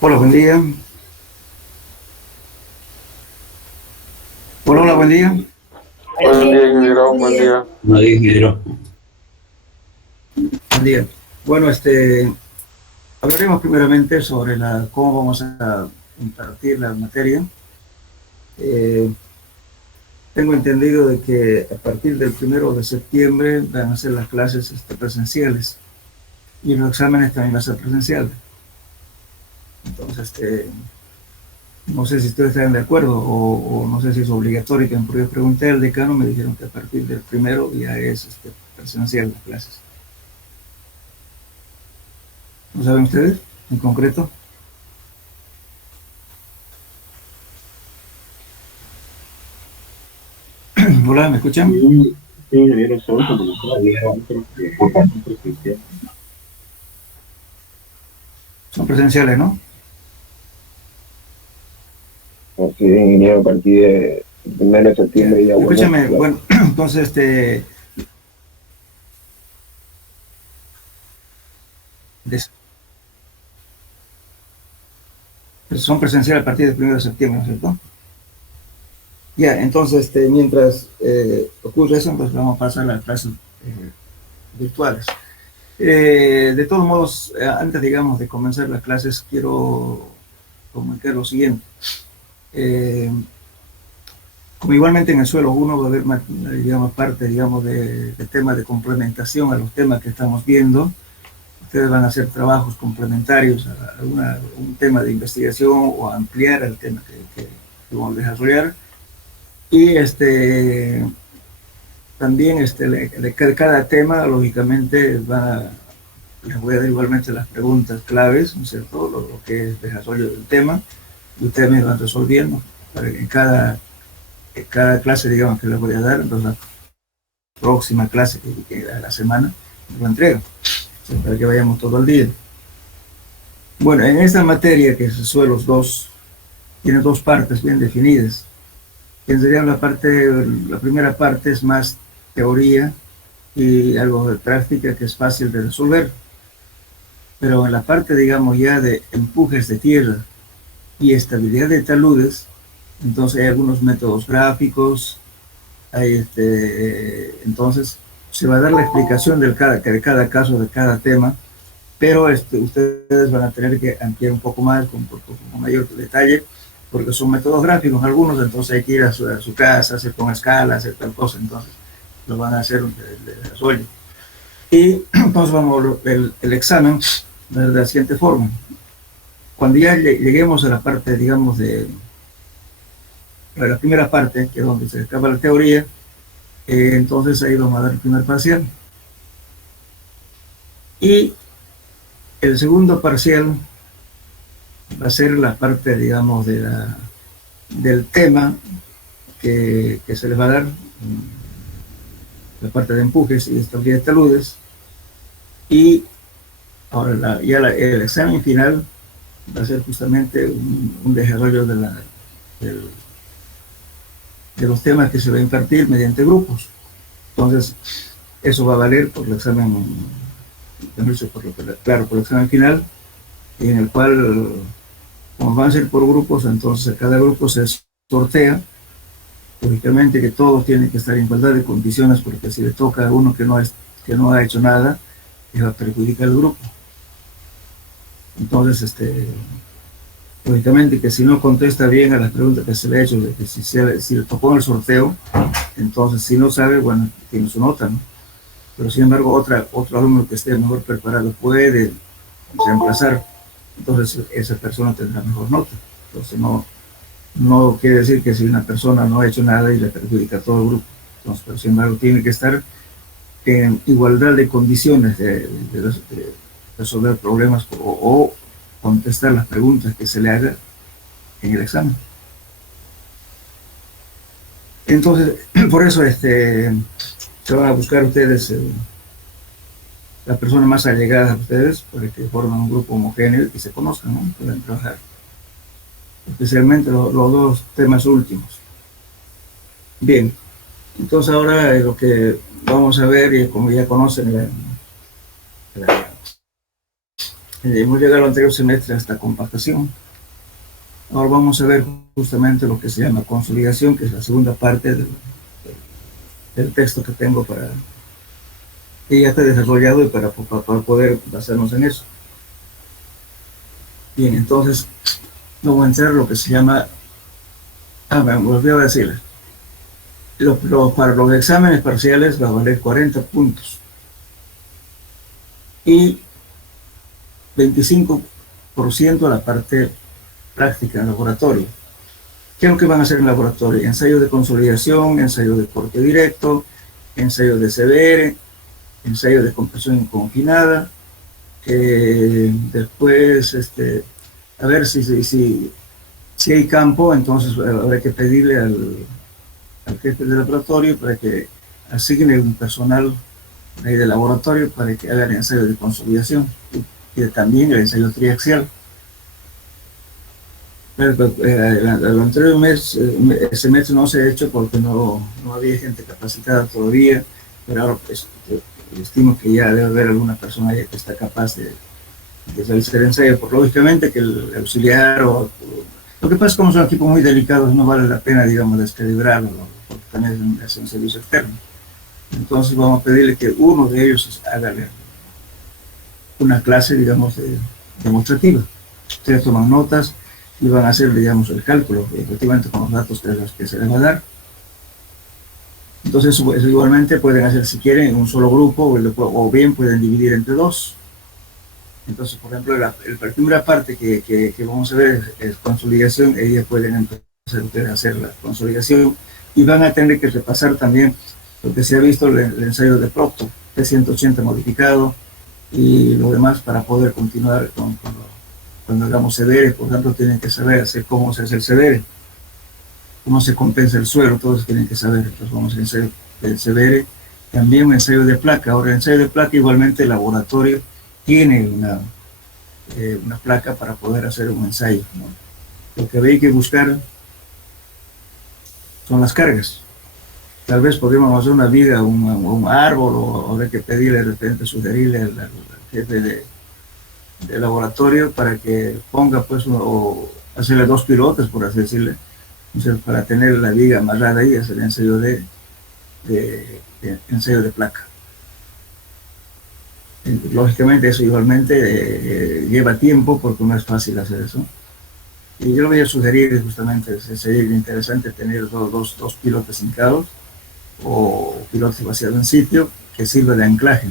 Hola, buen día. Hola, hola, buen día. Buen día, ingeniero. Buen día. No ingeniero. Buen día. Bueno, hablaremos primeramente sobre cómo vamos a impartir la materia. Eh, Tengo entendido de que a partir del 1 de septiembre van a ser las clases presenciales y los exámenes también van a ser presenciales. Entonces, no sé si ustedes están de acuerdo o no sé si es obligatorio, porque yo pregunté al decano, me dijeron que a partir del 1 ya es presencial las clases. ¿No saben ustedes en concreto? Hola, ¿me escuchan? Sí, sí, ingeniero, solo como yo creo que es presencial. Son presenciales, ¿no? Así es, ingeniero, a partir del 1 de Ya. septiembre ya vuelven sus Escúchame, clases. bueno, entonces, son presenciales a partir del 1 de septiembre, ¿no es cierto? Ya, entonces, mientras ocurre eso, pues vamos a pasar a las clases virtuales. De todos modos, antes, digamos, de comenzar las clases, quiero comunicar lo siguiente. Como igualmente en el suelo 1 va a haber, digamos, parte, digamos, de temas de complementación a los temas que estamos viendo. Ustedes van a hacer trabajos complementarios a un tema de investigación o a ampliar el tema que vamos a desarrollar. Y también de cada tema, lógicamente, les voy a dar igualmente las preguntas claves, ¿no es cierto? Lo que es desarrollo del tema, y ustedes me van resolviendo para que en cada clase, digamos, que les voy a dar, entonces la próxima clase que a la semana lo entrego, para que vayamos todo el día. Bueno, en esta materia que es suelos 2, tiene dos partes bien definidas. Que sería la primera parte es más teoría y algo de práctica que es fácil de resolver. Pero en la parte, digamos, ya de empujes de tierra y estabilidad de taludes, entonces hay algunos métodos gráficos, entonces se va a dar la explicación de cada caso, de cada tema, pero ustedes van a tener que ampliar un poco más, con mayor detalle, porque son métodos gráficos algunos, entonces hay que ir a su casa, hacer con escala, hacer tal cosa, entonces lo van a hacer de desarrollo. Y entonces vamos el examen de la siguiente forma. Cuando ya lleguemos a la parte, digamos, a la primera parte, que es donde se acaba la teoría, entonces ahí vamos a dar el primer parcial. Y el segundo parcial va a ser la parte, digamos, del tema que se les va a dar, la parte de empujes y estabilidad de taludes. Y ahora el examen final va a ser justamente un desarrollo de los temas que se va a impartir mediante grupos. Entonces, eso va a valer por el examen, por el examen final, y en el cual, como van a ser por grupos, entonces cada grupo se sortea. Lógicamente que todos tienen que estar en igualdad de condiciones, porque si le toca a uno que no ha hecho nada, le va a perjudicar al grupo. Entonces, lógicamente que si no contesta bien a las preguntas que se le ha hecho, de que si le tocó en el sorteo, entonces si no sabe, bueno, tiene su nota, ¿no? Pero sin embargo, otro alumno que esté mejor preparado puede reemplazar, entonces esa persona tendrá mejor nota. Entonces no quiere decir que si una persona no ha hecho nada y le perjudica a todo el grupo. Entonces, pero sin embargo, tiene que estar en igualdad de condiciones de resolver problemas o contestar las preguntas que se le haga en el examen. Entonces, por eso se van a buscar ustedes las personas más allegadas a ustedes para que formen un grupo homogéneo y que se conozcan, ¿no? Puedan trabajar. Especialmente los dos temas últimos. Bien, entonces ahora lo que vamos a ver, y como ya conocen, hemos llegado al anterior semestre a esta compactación. Ahora vamos a ver justamente lo que se llama consolidación, que es la segunda parte del texto que tengo que ya está desarrollado y para poder basarnos en eso. Bien, entonces vamos a entrar a lo que se llama, me olvidé decirles, para los exámenes parciales va a valer 40 puntos y 25% a la parte práctica en laboratorio. ¿Qué es lo que van a hacer en laboratorio? Ensayo de consolidación, ensayo de corte directo, ensayo de CBR, ensayo de compresión confinada, después a ver si hay campo, entonces habrá que pedirle al jefe del laboratorio para que asigne un personal de laboratorio para que haga el ensayo de consolidación y también el ensayo triaxial. El anterior semestre no se ha hecho porque no había gente capacitada todavía, pero ahora pues, estimo que ya debe haber alguna persona que está capaz de que realiza el ensayo, por lógicamente que el auxiliar lo que pasa es que como son equipos muy delicados, no vale la pena, digamos, descalibrarlo, porque también es un servicio externo. Entonces vamos a pedirle que uno de ellos haga una clase, digamos, demostrativa. Ustedes toman notas y van a hacer, digamos, el cálculo, efectivamente con los datos que se les va a dar. Entonces eso igualmente pueden hacer, si quieren, en un solo grupo, o bien pueden dividir entre dos. Entonces, por ejemplo, la primera parte que vamos a ver es consolidación. Ellos pueden empezar a hacer la consolidación y van a tener que repasar también lo que se ha visto, el ensayo de Proctor, T180 modificado y lo demás para poder continuar cuando hagamos CBR. Por ejemplo, tienen que saber hacer cómo se hace el CBR, cómo se compensa el suelo, todos tienen que saber. Entonces vamos a hacer el CBR, también un ensayo de placa. Ahora, el ensayo de placa igualmente el laboratorio tiene una placa para poder hacer un ensayo, ¿no? Lo que hay que buscar son las cargas. Tal vez podríamos hacer una viga, un árbol, o habrá que pedirle de repente, sugerirle al jefe de laboratorio para que ponga, pues, o hacerle dos pilotes, por así decirle, entonces, para tener la viga amarrada ahí, hacer el ensayo ensayo de placa. Lógicamente eso igualmente lleva tiempo porque no es fácil hacer eso. Y yo lo voy a sugerir justamente, sería interesante tener dos pilotes hincados o pilotes vaciados en sitio que sirva de anclaje.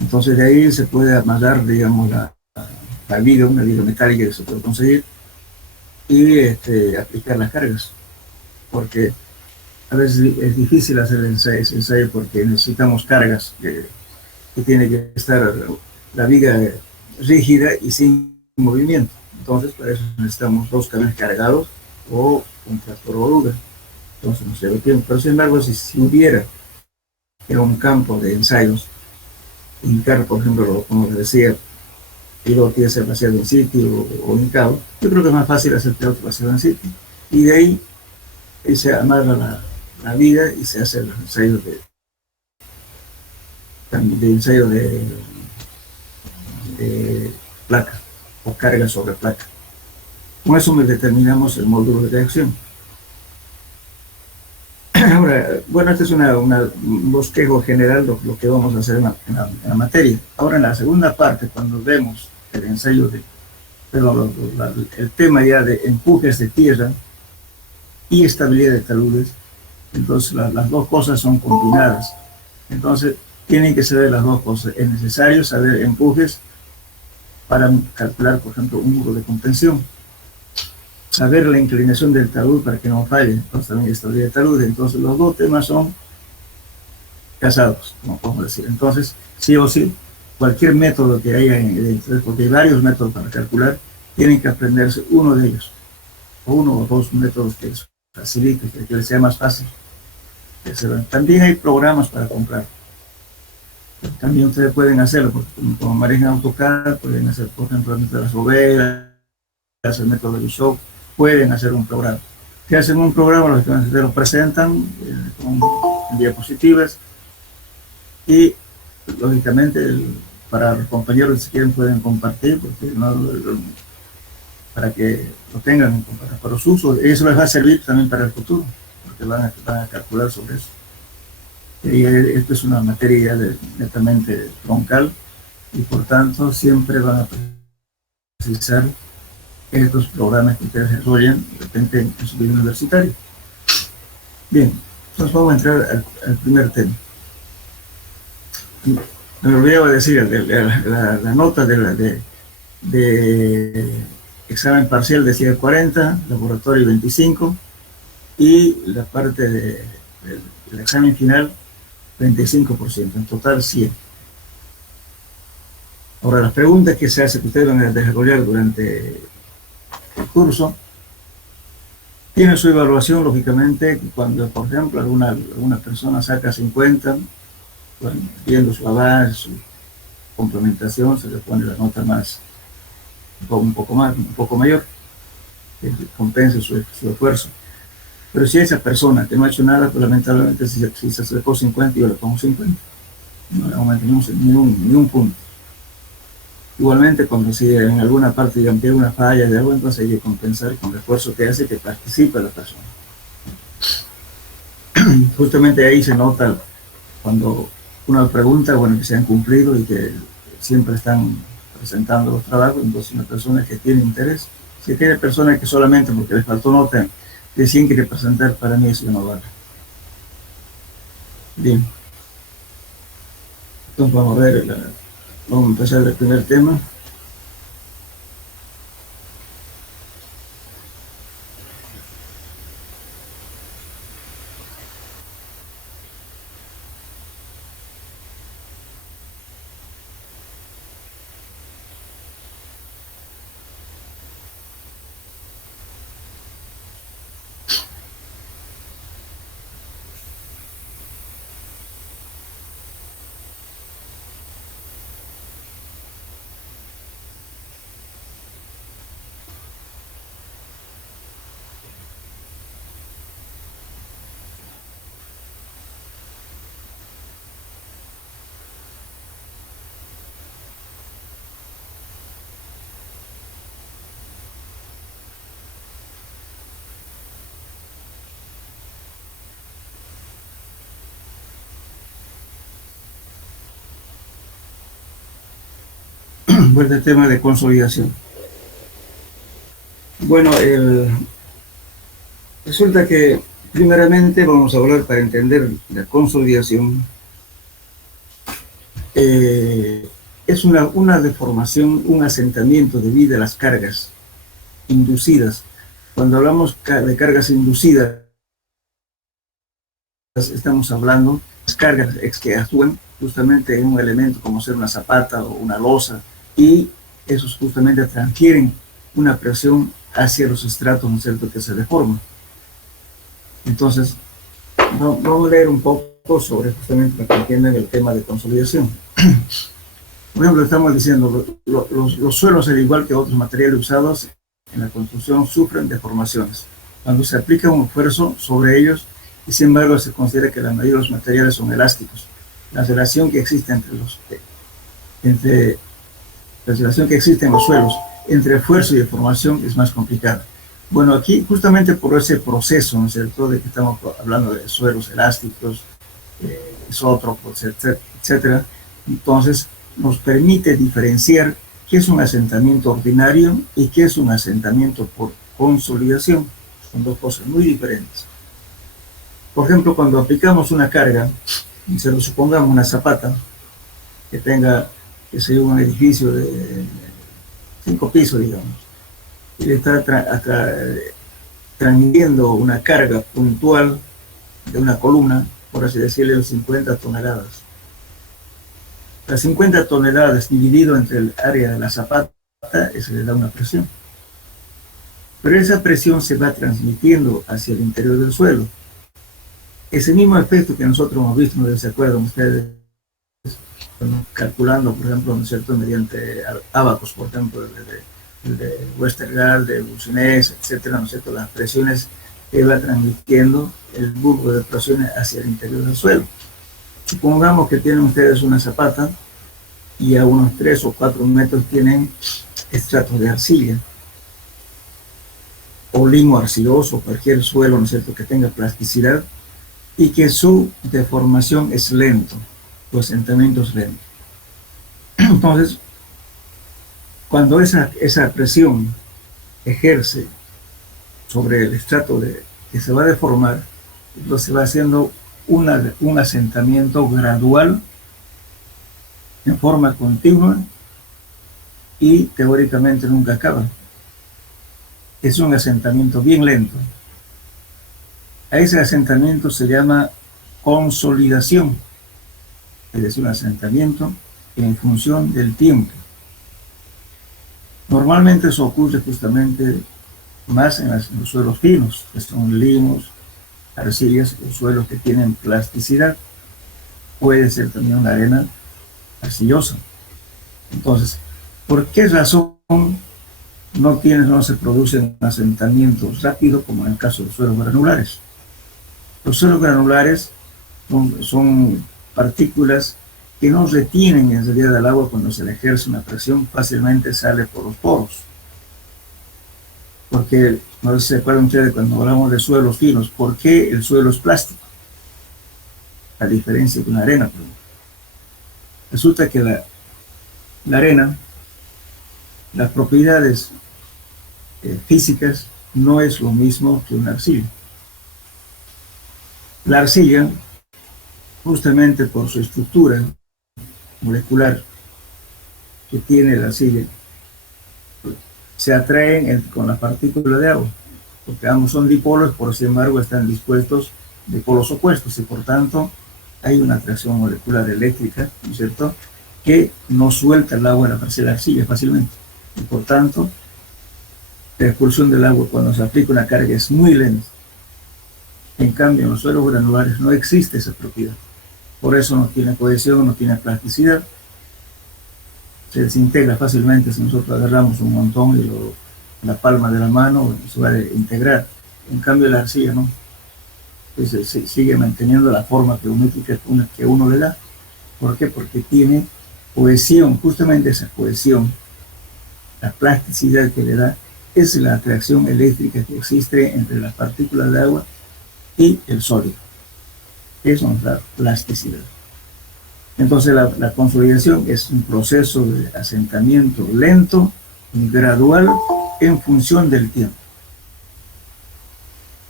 Entonces de ahí se puede amarrar, digamos, la viga, una viga metálica que se puede conseguir y aplicar las cargas. Porque a veces es difícil hacer ese ensayo porque necesitamos cargas que tiene que estar la viga rígida y sin movimiento. Entonces, para eso necesitamos dos camiones cargados o un tractor oruga. Entonces, no se ve tiempo. Pero sin embargo, si hubiera un campo de ensayos, hincar, por ejemplo, como les decía, piloto ser vaciado en sitio o hincado, yo creo que es más fácil hacer piloto vaciado en sitio. Y de ahí se amarra la viga y se hace los ensayos de ensayo de placa o carga sobre placa. Con eso determinamos el módulo de reacción. Ahora, bueno, este es un bosquejo general de lo que vamos a hacer en la materia. Ahora, en la segunda parte, cuando vemos el ensayo el tema ya de empujes de tierra y estabilidad de taludes, entonces las dos cosas son combinadas. Entonces, tienen que saber las dos cosas. Es necesario saber empujes para calcular, por ejemplo, un muro de contención. Saber la inclinación del talud para que no falle. Entonces también estabilidad de talud. Entonces los dos temas son casados, como podemos decir. Entonces, sí o sí, cualquier método que haya, porque hay varios métodos para calcular, tienen que aprenderse uno de ellos. O uno o dos métodos que les facilite, que les sea más fácil. También hay programas para comprar. También ustedes pueden hacerlo, porque como manejan AutoCAD, pueden hacer, por ejemplo, el método de las bovedas, el método de Bishop, pueden hacer un programa. Si hacen un programa, los que lo presentan con diapositivas y, lógicamente, para los compañeros, si quieren, pueden compartir, porque para que lo tengan para su uso. Eso les va a servir también para el futuro, porque van a calcular sobre eso. Y esto es una materia netamente troncal y por tanto siempre van a precisar estos programas que ustedes desarrollan de repente en su vida universitaria. Bien, entonces vamos a entrar al primer tema. Me olvidaba decir la nota de examen parcial decía 40, laboratorio 25 y la parte del examen final 35%, en total 100. Ahora, las preguntas que se hacen, que ustedes van a desarrollar durante el curso, tienen su evaluación, lógicamente, cuando, por ejemplo, alguna persona saca 50, bueno, viendo su avance, su complementación, se le pone la nota un poco mayor, que compense su esfuerzo. Pero si esa persona que no ha hecho nada, pues lamentablemente si se acercó 50, yo le pongo 50. No le aumento ni un punto. Igualmente, cuando si en alguna parte ya tiene una falla de algo, entonces hay que compensar con el esfuerzo que hace que participe la persona. Justamente ahí se nota cuando uno pregunta, bueno, que se han cumplido y que siempre están presentando los trabajos, entonces una persona que tiene interés. Si tiene personas que solamente porque les faltó nota deciden quiere presentar, para mí eso no vale. Bien. Entonces vamos a ver, vamos a empezar el primer tema. Bueno, el tema de consolidación. Bueno, resulta que primeramente vamos a hablar para entender la consolidación. Es una deformación, un asentamiento debido a las cargas inducidas. Cuando hablamos de cargas inducidas, estamos hablando de las cargas que actúan justamente en un elemento como ser una zapata o una losa, y esos justamente transfieren una presión hacia los estratos, ¿no es cierto?, que se deforman. Entonces, vamos a leer un poco sobre justamente para que entiendan el tema de consolidación. Por ejemplo, estamos diciendo, los suelos, al igual que otros materiales usados en la construcción, sufren deformaciones. Cuando se aplica un esfuerzo sobre ellos, y sin embargo se considera que la mayoría de los materiales son elásticos. La relación que existe en los suelos entre esfuerzo y deformación es más complicada. Bueno, aquí justamente por ese proceso, ¿no es cierto?, de que estamos hablando de suelos elásticos, isótropos, etcétera, entonces nos permite diferenciar qué es un asentamiento ordinario y qué es un asentamiento por consolidación. Son dos cosas muy diferentes. Por ejemplo, cuando aplicamos una carga, y se lo supongamos una zapata, que tenga, que sea un edificio de 5 pisos, digamos, y le está transmitiendo una carga puntual de una columna, por así decirlo, de 50 toneladas. Las 50 toneladas dividido entre el área de la zapata, eso le da una presión. Pero esa presión se va transmitiendo hacia el interior del suelo. Ese mismo efecto que nosotros hemos visto, ¿no se acuerdan ustedes? Calculando, por ejemplo, ¿no es cierto?, mediante ábacos, por ejemplo, de Westergaard, de Boussinesq, etcétera, ¿no es cierto?, las presiones que va transmitiendo el bulbo de presiones hacia el interior del suelo. Supongamos que tienen ustedes una zapata y a unos 3 o 4 metros tienen estratos de arcilla o limo arcilloso, cualquier suelo, ¿no es cierto?, que tenga plasticidad y que su deformación es lento, su asentamiento es lento. Entonces, cuando esa presión ejerce sobre el estrato que se va a deformar, entonces va haciendo un asentamiento gradual en forma continua y teóricamente nunca acaba. Es un asentamiento bien lento. A ese asentamiento se llama consolidación, es decir, un asentamiento en función del tiempo. Normalmente eso ocurre justamente más en los suelos finos, que son limos, arcillas, los suelos que tienen plasticidad. Puede ser también una arena arcillosa. Entonces, ¿por qué razón no se producen asentamientos rápidos como en el caso de los suelos granulares? Los suelos granulares son partículas que no retienen en realidad el agua cuando se le ejerce una presión, fácilmente sale por los poros. Porque, no sé si se acuerdan ustedes cuando hablamos de suelos finos, ¿por qué el suelo es plástico? A diferencia de una arena. Resulta que la arena, las propiedades físicas, no es lo mismo que una arcilla. La arcilla, justamente por su estructura molecular que tiene la arcilla, se atraen con las partículas de agua, porque ambos son dipolos, por sin embargo están dispuestos de polos opuestos y por tanto hay una atracción molecular eléctrica, ¿no es cierto?, que no suelta el agua en la arcilla fácilmente y por tanto la expulsión del agua cuando se aplica una carga es muy lenta. En cambio, en los suelos granulares no existe esa propiedad. Por eso no tiene cohesión, no tiene plasticidad. Se desintegra fácilmente si nosotros agarramos un montón y la palma de la mano se va a integrar. En cambio, la arcilla no. Entonces, se sigue manteniendo la forma geométrica que uno le da. ¿Por qué? Porque tiene cohesión, justamente esa cohesión, la plasticidad que le da, es la atracción eléctrica que existe entre las partículas de agua y el sólido. Eso nos da plasticidad. Entonces la consolidación es un proceso de asentamiento lento y gradual en función del tiempo.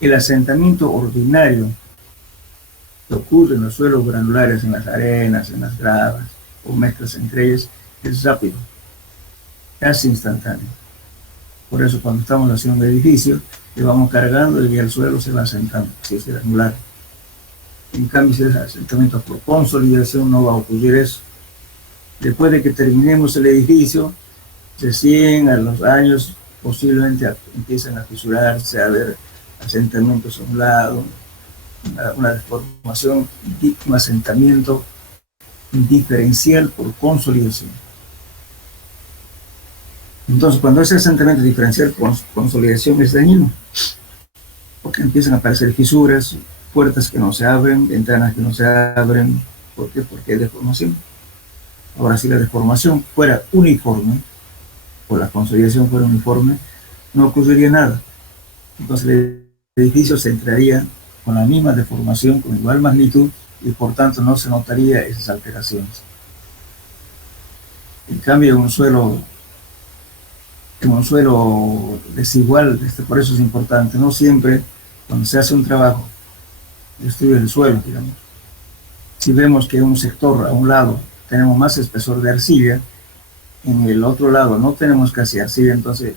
El asentamiento ordinario que ocurre en los suelos granulares, en las arenas, en las gravas o mezclas entre ellas, es rápido, casi instantáneo. Por eso cuando estamos haciendo un edificio, le vamos cargando y el suelo se va asentando, si es granular. En cambio, si es asentamiento por consolidación, no va a ocurrir eso. Después de que terminemos el edificio, recién a los años posiblemente empiezan a fisurarse, a haber asentamientos a un lado, una deformación, un asentamiento diferencial por consolidación. Entonces, cuando ese asentamiento diferencial por consolidación es dañino, porque empiezan a aparecer fisuras, puertas que no se abren, ventanas que no se abren. ¿Por qué? Porque hay deformación. Ahora, si la deformación fuera uniforme, o la consolidación fuera uniforme, no ocurriría nada. Entonces el edificio se entraría con la misma deformación, con igual magnitud, y por tanto no se notaría esas alteraciones. En cambio, en un suelo desigual, por eso es importante, no siempre cuando se hace un trabajo de estudio del suelo, digamos, si vemos que en un sector a un lado tenemos más espesor de arcilla, en el otro lado no tenemos casi arcilla, entonces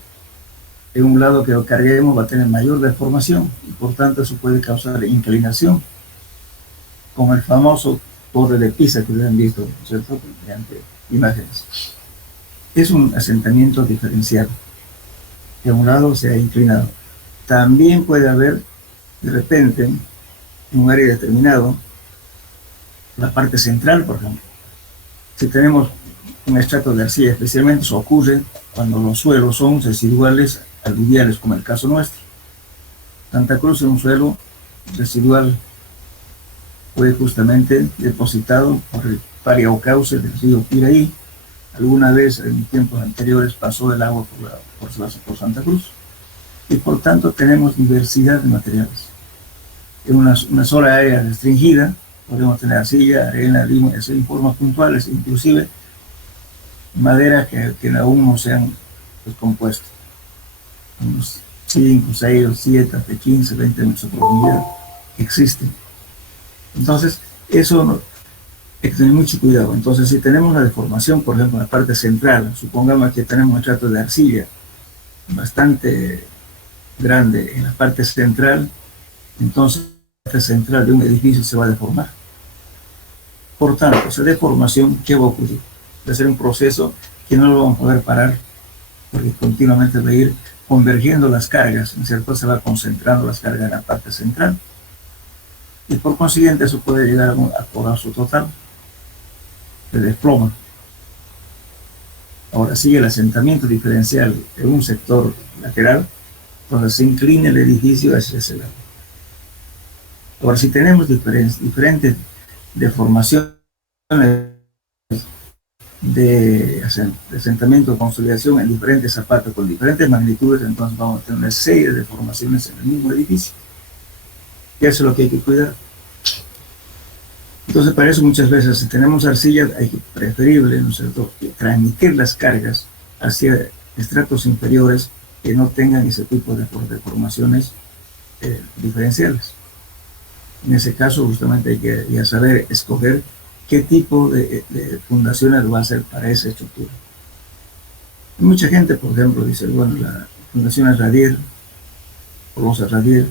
en un lado que lo carguemos va a tener mayor deformación y por tanto eso puede causar inclinación, como el famoso Torre de Pisa que ustedes han visto, ¿cierto?, mediante imágenes. Es un asentamiento diferencial, que a un lado se ha inclinado. También puede haber, de repente, en un área determinado, la parte central, por ejemplo. Si tenemos un estrato de arcilla, especialmente eso ocurre cuando los suelos son residuales, aluviales, como el caso nuestro. Santa Cruz es un suelo residual, fue justamente depositado por el pariaucauce del río Piraí. Alguna vez en tiempos anteriores pasó el agua por Santa Cruz y por tanto tenemos diversidad de materiales. En una sola área restringida podemos tener arcilla, arena, limo, en formas puntuales, inclusive maderas que aún no se han descompuesto. Unos 5, 6, 7, hasta 15, 20 metros de profundidad existen. Entonces, eso no, hay que tener mucho cuidado. Entonces, si tenemos una deformación, por ejemplo, en la parte central, supongamos que tenemos un estrato de arcilla bastante grande en la parte central, entonces la parte central de un edificio se va a deformar. Por tanto, esa deformación, ¿qué va a ocurrir? Va a ser un proceso que no lo vamos a poder parar, porque continuamente va a ir convergiendo las cargas, ¿no es cierto? Se va concentrando las cargas en la parte central, y por consiguiente eso puede llegar a colapso total, se desploma. Ahora sigue el asentamiento diferencial en un sector lateral, donde se inclina el edificio hacia ese lado. Ahora, si tenemos diferentes deformaciones de asentamiento o consolidación en diferentes zapatos con diferentes magnitudes, entonces vamos a tener una serie de formaciones en el mismo edificio. Y eso es lo que hay que cuidar. Entonces, para eso muchas veces, si tenemos arcilla, hay que preferible, ¿no es cierto?, transmitir las cargas hacia estratos inferiores que no tengan ese tipo de formaciones diferenciales. En ese caso, justamente hay que ya saber escoger qué tipo de fundaciones va a hacer para esa estructura. Mucha gente, por ejemplo, dice, bueno, la fundación es radier, o losa radier,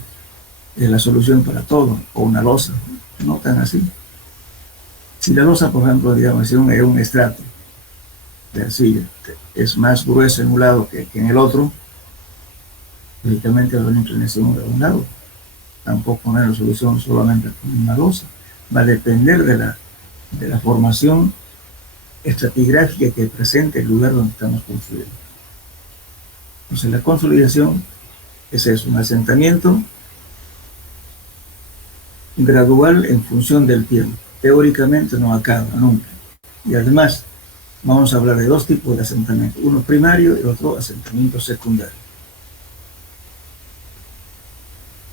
es la solución para todo, o una losa. No tan así. Si la losa, por ejemplo, digamos, es un estrato de arcilla, es más grueso en un lado que en el otro, lógicamente va a haber una inclinación de un lado. Tampoco no es la solución solamente con una losa. Va a depender de la formación estratigráfica que presente el lugar donde estamos construyendo. Entonces, la consolidación es eso, un asentamiento gradual en función del tiempo. Teóricamente no acaba nunca. Y además, vamos a hablar de dos tipos de asentamiento, uno primario y otro asentamiento secundario.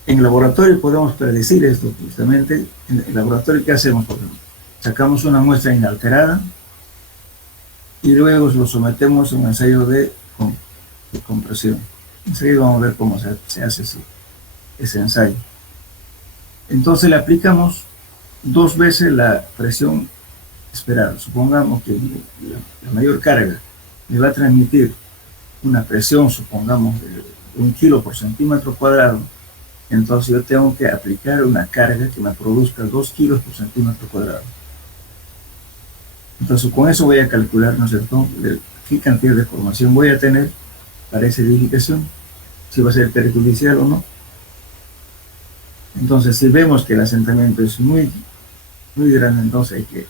En el laboratorio podemos predecir esto justamente. En el laboratorio, ¿qué hacemos? Por ejemplo, sacamos una muestra inalterada y luego lo sometemos a un ensayo de compresión. Enseguida vamos a ver cómo se hace ese ensayo. Entonces le aplicamos 2 veces la presión esperada. Supongamos que la mayor carga me va a transmitir una presión, supongamos, de 1 kilo por centímetro cuadrado. Entonces yo tengo que aplicar una carga que me produzca 2 kilos por centímetro cuadrado. Entonces con eso voy a calcular, ¿no es cierto?, qué cantidad de formación voy a tener para esa edificación, si va a ser perjudicial o no. Entonces si vemos que el asentamiento es muy grande, entonces hay que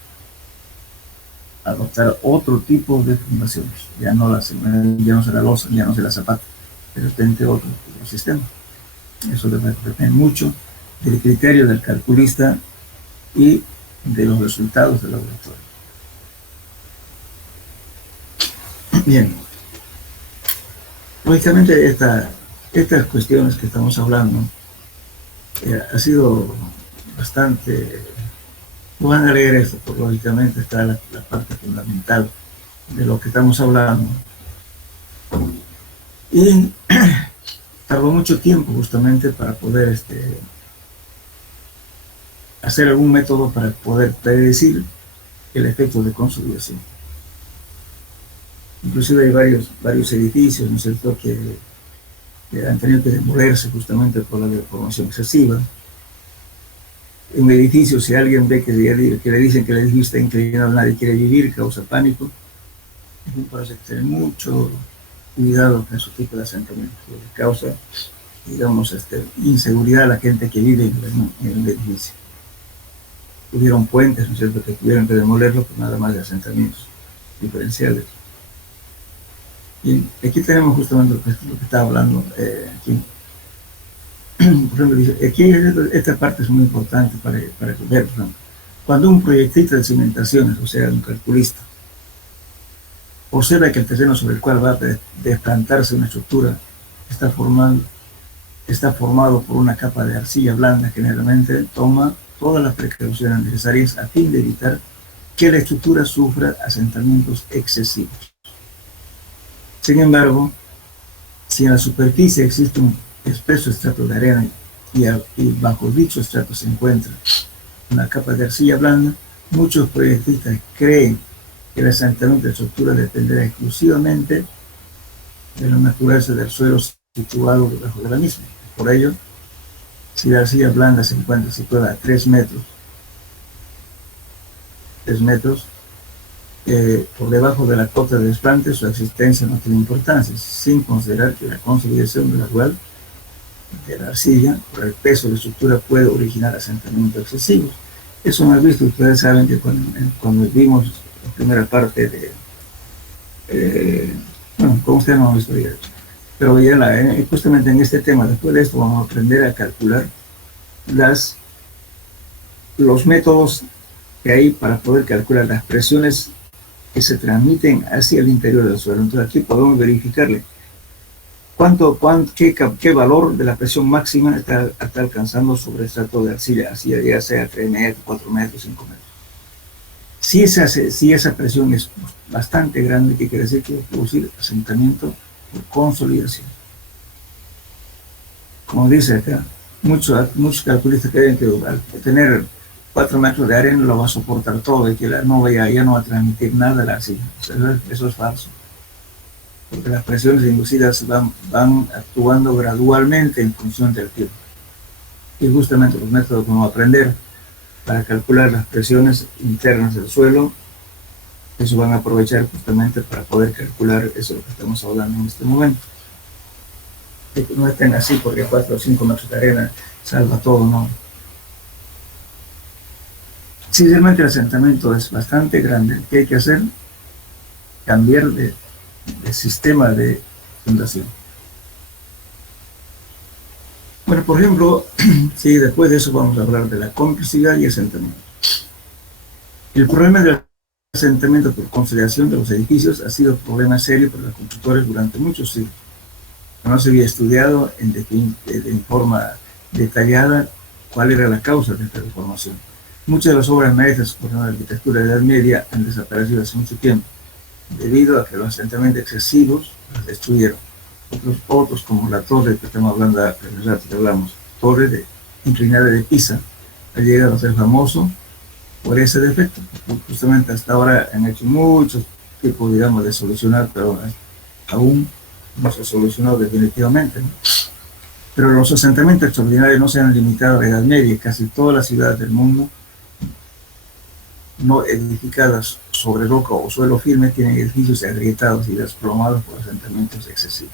adoptar otro tipo de fundaciones. Ya no será losa, ya no será zapata, de repente otro sistema. Eso depende mucho del criterio del calculista y de los resultados del laboratorio. Bien, lógicamente estas cuestiones que estamos hablando ha sido bastante. Van a leer esto, porque lógicamente está la parte fundamental de lo que estamos hablando. Y tardó mucho tiempo justamente para poder hacer algún método para poder predecir el efecto de consolidación. Inclusive hay varios edificios, ¿no es cierto?, que han tenido que demolerse justamente por la deformación excesiva. En un edificio, si alguien ve que le dicen que el edificio está inclinado, nadie quiere vivir, causa pánico, parece que tener mucho cuidado con esos tipos de asentamientos, porque causa, digamos, inseguridad a la gente que vive en el edificio. Hubieron puentes, ¿no es cierto?, que tuvieron que demolerlo por nada más de asentamientos diferenciales. Y aquí tenemos justamente lo que estaba hablando aquí. Por ejemplo, aquí esta parte es muy importante para ver, por ejemplo, cuando un proyectista de cimentaciones, o sea, un calculista, observa que el terreno sobre el cual va a desplantarse una estructura está formado por una capa de arcilla blanda, generalmente toma todas las precauciones necesarias a fin de evitar que la estructura sufra asentamientos excesivos. Sin embargo, si en la superficie existe un espeso estrato de arena y bajo dicho estrato se encuentra una capa de arcilla blanda, muchos proyectistas creen que el asentamiento de la estructura dependerá exclusivamente de la naturaleza del suelo situado debajo de la misma. Por ello, si la arcilla blanda se encuentra situada a 3 metros por debajo de la cota de desplante, su existencia no tiene importancia, sin considerar que la consolidación gradual de la arcilla por el peso de la estructura puede originar asentamientos excesivos. Eso me ha visto, ustedes saben que cuando vimos la primera parte de bueno, como ustedes no han visto ya, pero ya justamente en este tema, después de esto vamos a aprender a calcular los métodos que hay para poder calcular las presiones que se transmiten hacia el interior del suelo. Entonces aquí podemos verificarle qué valor de la presión máxima está alcanzando sobre el estrato de arcilla, ya sea 3 metros, 4 metros, 5 metros. Si esa presión es bastante grande, ¿qué quiere decir? Que va a producir asentamiento por consolidación. Como dice acá, muchos calculistas creen que al tener 4 metros de arena lo va a soportar todo y que ya no va a transmitir nada a la arcilla. Eso es falso, porque las presiones inducidas van actuando gradualmente en función del tiempo. Y justamente los métodos que vamos a aprender para calcular las presiones internas del suelo, eso van a aprovechar justamente para poder calcular eso que estamos hablando en este momento. Que no estén así porque 4 o 5 metros de arena salva todo, no. Si realmente el asentamiento es bastante grande, ¿qué hay que hacer? Cambiar de sistema de fundación. Bueno, por ejemplo, sí, después de eso vamos a hablar de la complejidad y asentamiento. El problema del asentamiento por consolidación de los edificios ha sido un problema serio para los constructores durante muchos siglos. No se había estudiado en forma detallada cuál era la causa de esta deformación. Muchas de las obras maestras, por ejemplo, de la arquitectura de la Edad Media, han desaparecido hace mucho tiempo, debido a que los asentamientos excesivos los destruyeron. Otros como la torre que estamos hablando, que hablamos, torre inclinada de Pisa, ha llegado a ser famoso por ese defecto. Justamente hasta ahora han hecho muchos tipos, digamos, de solucionar, pero aún no se ha solucionado definitivamente, ¿no? Pero los asentamientos extraordinarios no se han limitado a la Edad Media. Casi todas las ciudades del mundo no edificadas sobre roca o suelo firme tienen edificios agrietados y desplomados por asentamientos excesivos.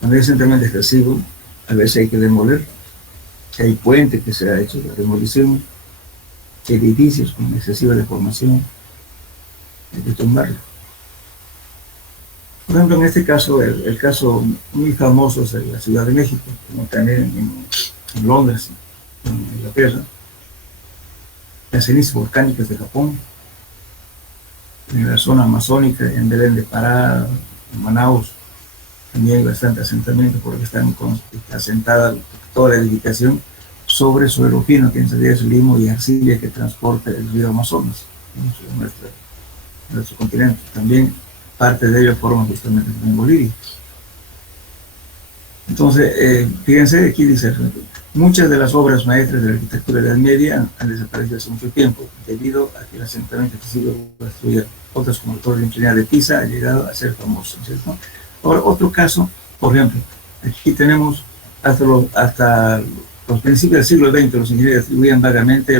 Cuando hay asentamiento excesivo, a veces hay que demoler. Hay puentes que se ha hecho la demolición, edificios con excesiva deformación, hay que tumbarlo. Por ejemplo, en este caso, el caso muy famoso es en la Ciudad de México, como también en Londres, en Inglaterra, las cenizas volcánicas de Japón, en la zona amazónica, en Belén de Pará, en Manaus, también hay bastante asentamiento porque están asentada toda la edificación sobre suelo fino, que en realidad es limo y arcilla que transporta el río Amazonas, en nuestro continente. También parte de ello forma justamente en Bolivia. Entonces, fíjense, aquí dice, muchas de las obras maestras de la arquitectura de la Edad Media han desaparecido hace mucho tiempo, debido a que el asentamiento excesivo lo destruyeron. Otras, como la torre inclinada de Pisa, ha llegado a ser famoso, ¿cierto? Ahora, otro caso, por ejemplo, aquí tenemos hasta los principios del siglo XX, los ingenieros atribuían vagamente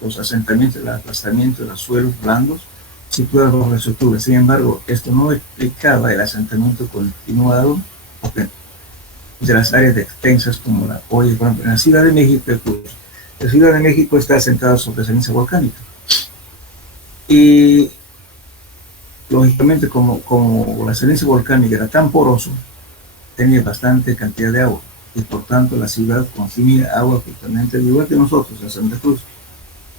los asentamientos, el aplastamiento de los suelos blandos situados bajo la estructura. Sin embargo, esto no explicaba el asentamiento continuado de las áreas extensas como la olla. Por ejemplo, en la Ciudad de México, la Ciudad de México está asentada sobre ceniza volcánica. Y lógicamente, como la ceniza volcánica era tan poroso, tenía bastante cantidad de agua. Y por tanto la ciudad consumía agua justamente igual que nosotros en Santa Cruz.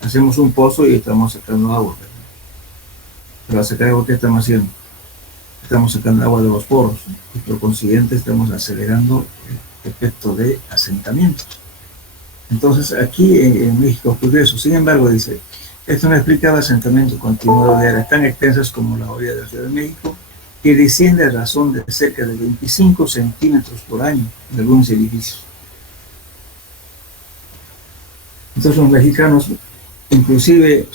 Hacemos un pozo y estamos sacando agua, ¿verdad? Pero al sacar agua, ¿qué estamos haciendo? Estamos sacando agua de los poros y por consiguiente estamos acelerando el efecto de asentamiento. Entonces aquí en México ocurrió eso. Sin embargo, dice, esto no explicaba asentamiento continuado de áreas tan extensas como la olla de la Ciudad de México, que desciende a razón de cerca de 25 centímetros por año de algunos edificios. Entonces los mexicanos inclusive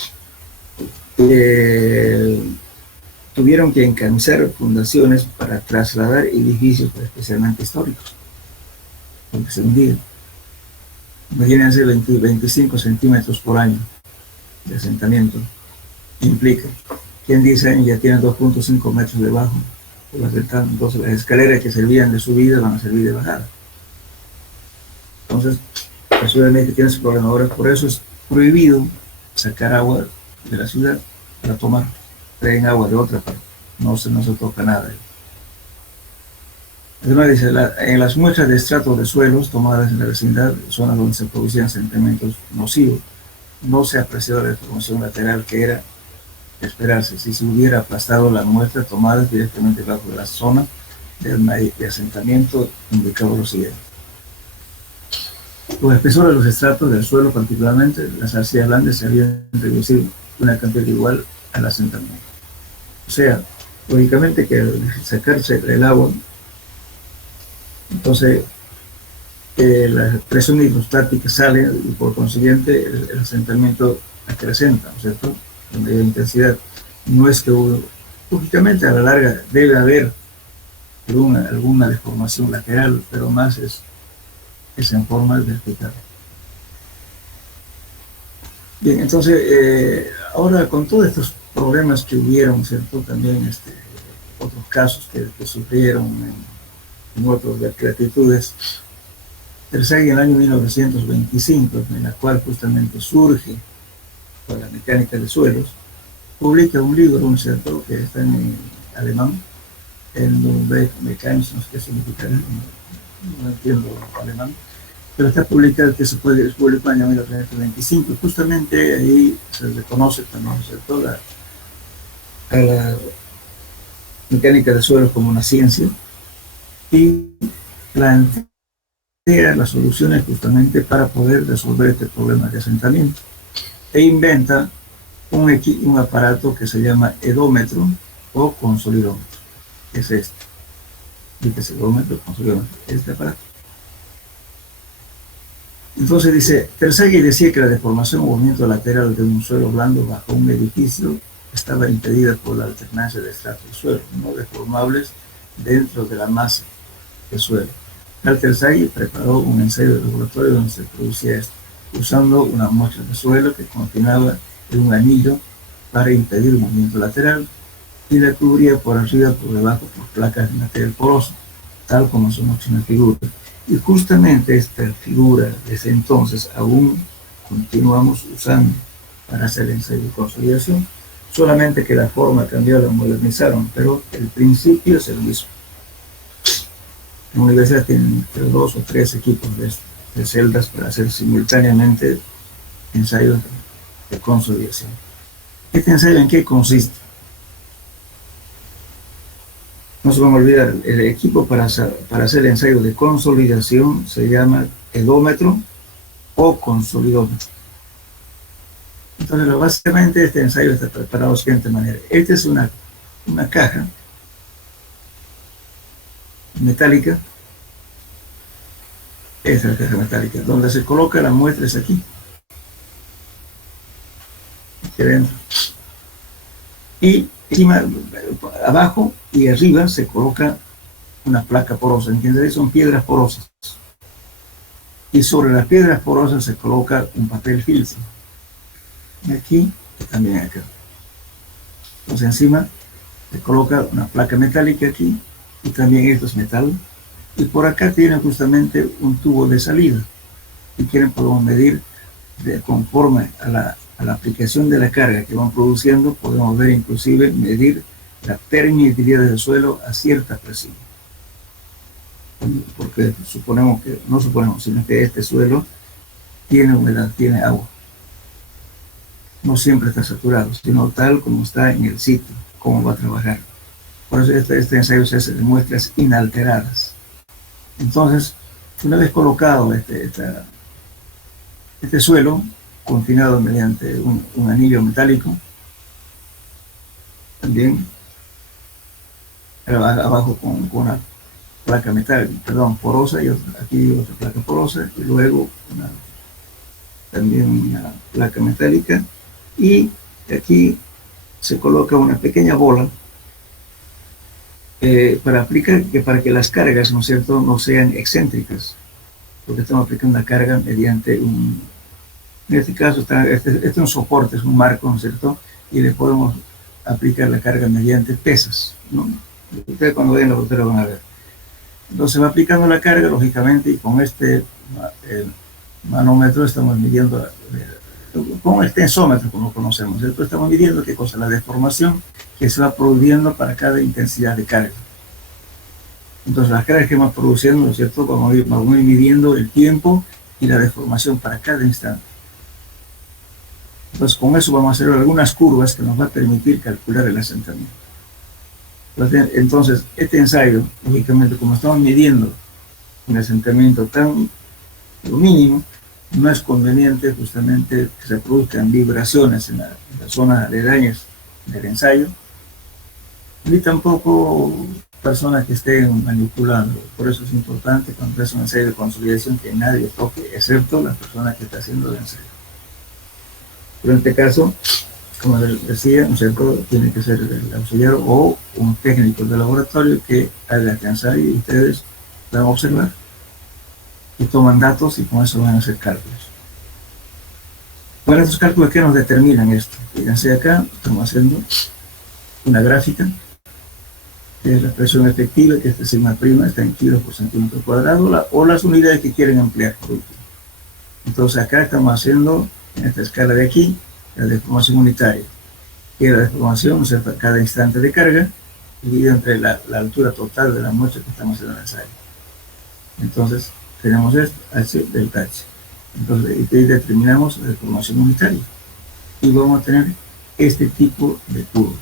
tuvieron que encabezar fundaciones para trasladar edificios especialmente históricos, porque se hundían. Imagínense 25 centímetros por año de asentamiento. Implica que en 10 años ya tienen 2.5 metros debajo. Entonces las escaleras que servían de subida van a servir de bajada. Entonces la Ciudad de México tiene ese problema. Ahora por eso es prohibido sacar agua de la ciudad para tomar. Traen agua de otra parte. No se toca nada. Además dice, en las muestras de estratos de suelos tomadas en la vecindad, zonas donde se producían asentamientos nocivos, no se apreció la deformación lateral que era esperarse si se hubiera aplastado la muestra tomada directamente bajo la zona de asentamiento indicado lo siguiente. Los espesores de los estratos del suelo, particularmente las arcillas blandas, se habían reducido una cantidad igual al asentamiento. O sea, lógicamente que al sacarse el agua, entonces la presión hidrostática sale y por consiguiente el asentamiento acrecenta, ¿no es cierto? Con mayor intensidad. No es que lógicamente a la larga debe haber alguna deformación lateral, pero más es en forma vertical. Bien, entonces ahora con todos estos problemas que hubieron, ¿cierto? También otros casos que sufrieron en otras latitudes, Terzaghi en el año 1925, en la cual justamente surge con la mecánica de suelos, publica un libro, ¿no es cierto?, que está en alemán, en Mechanismus, ¿qué significa? No entiendo alemán, pero está publicado, que se publicó en el año 1925, y justamente ahí se reconoce también, ¿no es cierto?, a la mecánica de suelos como una ciencia, y plantea las soluciones justamente para poder resolver este problema de asentamiento. E inventa un aparato que se llama edómetro o consolidómetro. Es este. Dice edómetro, consolidómetro, este aparato. Entonces dice, Terzaghi decía que la deformación o movimiento lateral de un suelo blando bajo un edificio estaba impedida por la alternancia de estratos de suelo, no deformables dentro de la masa del suelo. Terzaghi preparó un ensayo de laboratorio donde se producía esto, usando una muestra de suelo que confinaba en un anillo para impedir el movimiento lateral y la cubría por arriba y por debajo por placas de material poroso, tal como se muestra en la figura. Y justamente esta figura desde entonces aún continuamos usando para hacer el ensayo de consolidación, solamente que la forma cambió, la modernizaron, pero el principio es el mismo. En la universidad tienen 2 o 3 equipos de celdas para hacer simultáneamente ensayos de consolidación. ¿Este ensayo en qué consiste? No se van a olvidar, el equipo para hacer el ensayo de consolidación se llama edómetro o consolidómetro. Entonces, básicamente este ensayo está preparado de la siguiente manera. Esta es una caja metálica. Esa es la caja metálica, donde se coloca la muestra es aquí adentro. Y encima, abajo y arriba se coloca una placa porosa, ¿entiendes? Son piedras porosas. Y sobre las piedras porosas se coloca un papel filtro. Y aquí y también acá. Entonces encima se coloca una placa metálica aquí y también esto es metal. Y por acá tiene justamente un tubo de salida. Si quieren podemos medir conforme a la aplicación de la carga que van produciendo, podemos ver inclusive medir la permeabilidad del suelo a cierta presión. Porque no suponemos, sino que este suelo tiene humedad, tiene agua. No siempre está saturado, sino tal como está en el sitio, cómo va a trabajar. Por eso este ensayo se hace de muestras inalteradas. Entonces, una vez colocado este suelo, confinado mediante un anillo metálico, también abajo con una placa metálica, porosa, y aquí otra placa porosa, y luego también una placa metálica, y aquí se coloca una pequeña bola para que las cargas, ¿no es cierto?, no sean excéntricas, porque estamos aplicando una carga mediante en este caso este es un soporte, es un marco, ¿no es cierto?, y le podemos aplicar la carga mediante pesas, ¿no? Ustedes cuando vayan a la laboratorio van a ver. Entonces va aplicando la carga, lógicamente, y con este manómetro estamos midiendo, con el tensómetro, como lo conocemos, ¿cierto? Estamos midiendo qué cosa, la deformación que se va produciendo para cada intensidad de carga. Entonces las cargas que vamos produciendo, ¿no es cierto?, vamos a ir midiendo el tiempo y la deformación para cada instante. Entonces, con eso vamos a hacer algunas curvas que nos va a permitir calcular el asentamiento. Entonces, este ensayo, lógicamente, como estamos midiendo un asentamiento tan lo mínimo, no es conveniente justamente que se produzcan vibraciones en las zonas aledañas del ensayo, ni tampoco personas que estén manipulando. Por eso es importante cuando es un ensayo de consolidación que nadie toque, excepto la persona que está haciendo el ensayo. Pero en este caso, como decía, ¿no es cierto?, tiene que ser el auxiliar o un técnico de laboratorio que haga el ensayo y ustedes van a observar y toman datos y con eso van a hacer cálculos. Bueno, estos cálculos, ¿qué nos determinan esto? Fíjense acá, estamos haciendo una gráfica, que es la presión efectiva, que este sigma prima está en kilos por centímetro cuadrado, o las unidades que quieren ampliar por último. Entonces acá estamos haciendo, en esta escala de aquí, la deformación unitaria, que es la deformación, o sea, cada instante de carga, dividido entre la altura total de la muestra que estamos haciendo en el ensayo. Entonces, tenemos esto, H delta H. Entonces, ahí determinamos la deformación unitaria. Y vamos a tener este tipo de curva.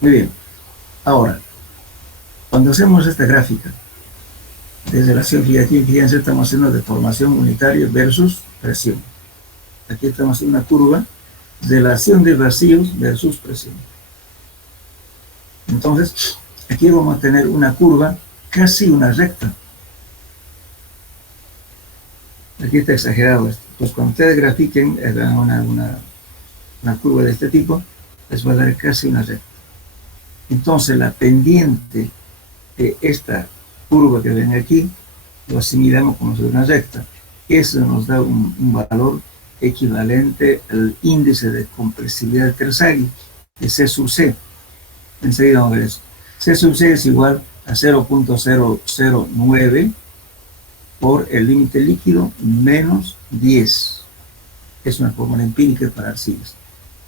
Muy bien. Ahora, cuando hacemos esta gráfica, desde la acción fíjense, estamos haciendo deformación unitaria versus presión. Aquí estamos haciendo una curva de la acción de vacíos versus presión. Entonces, aquí vamos a tener una curva, casi una recta. Aquí está exagerado esto. Pues cuando ustedes grafiquen una curva de este tipo, les va a dar casi una recta. Entonces, la pendiente de esta curva que ven aquí, lo asimilamos como una recta. Eso nos da un valor equivalente al índice de compresibilidad de Terzaghi, de C sub C. Enseguida vamos a ver eso. C sub C es igual a 0.009 por el límite líquido menos 10. Es una fórmula empírica para arcillas.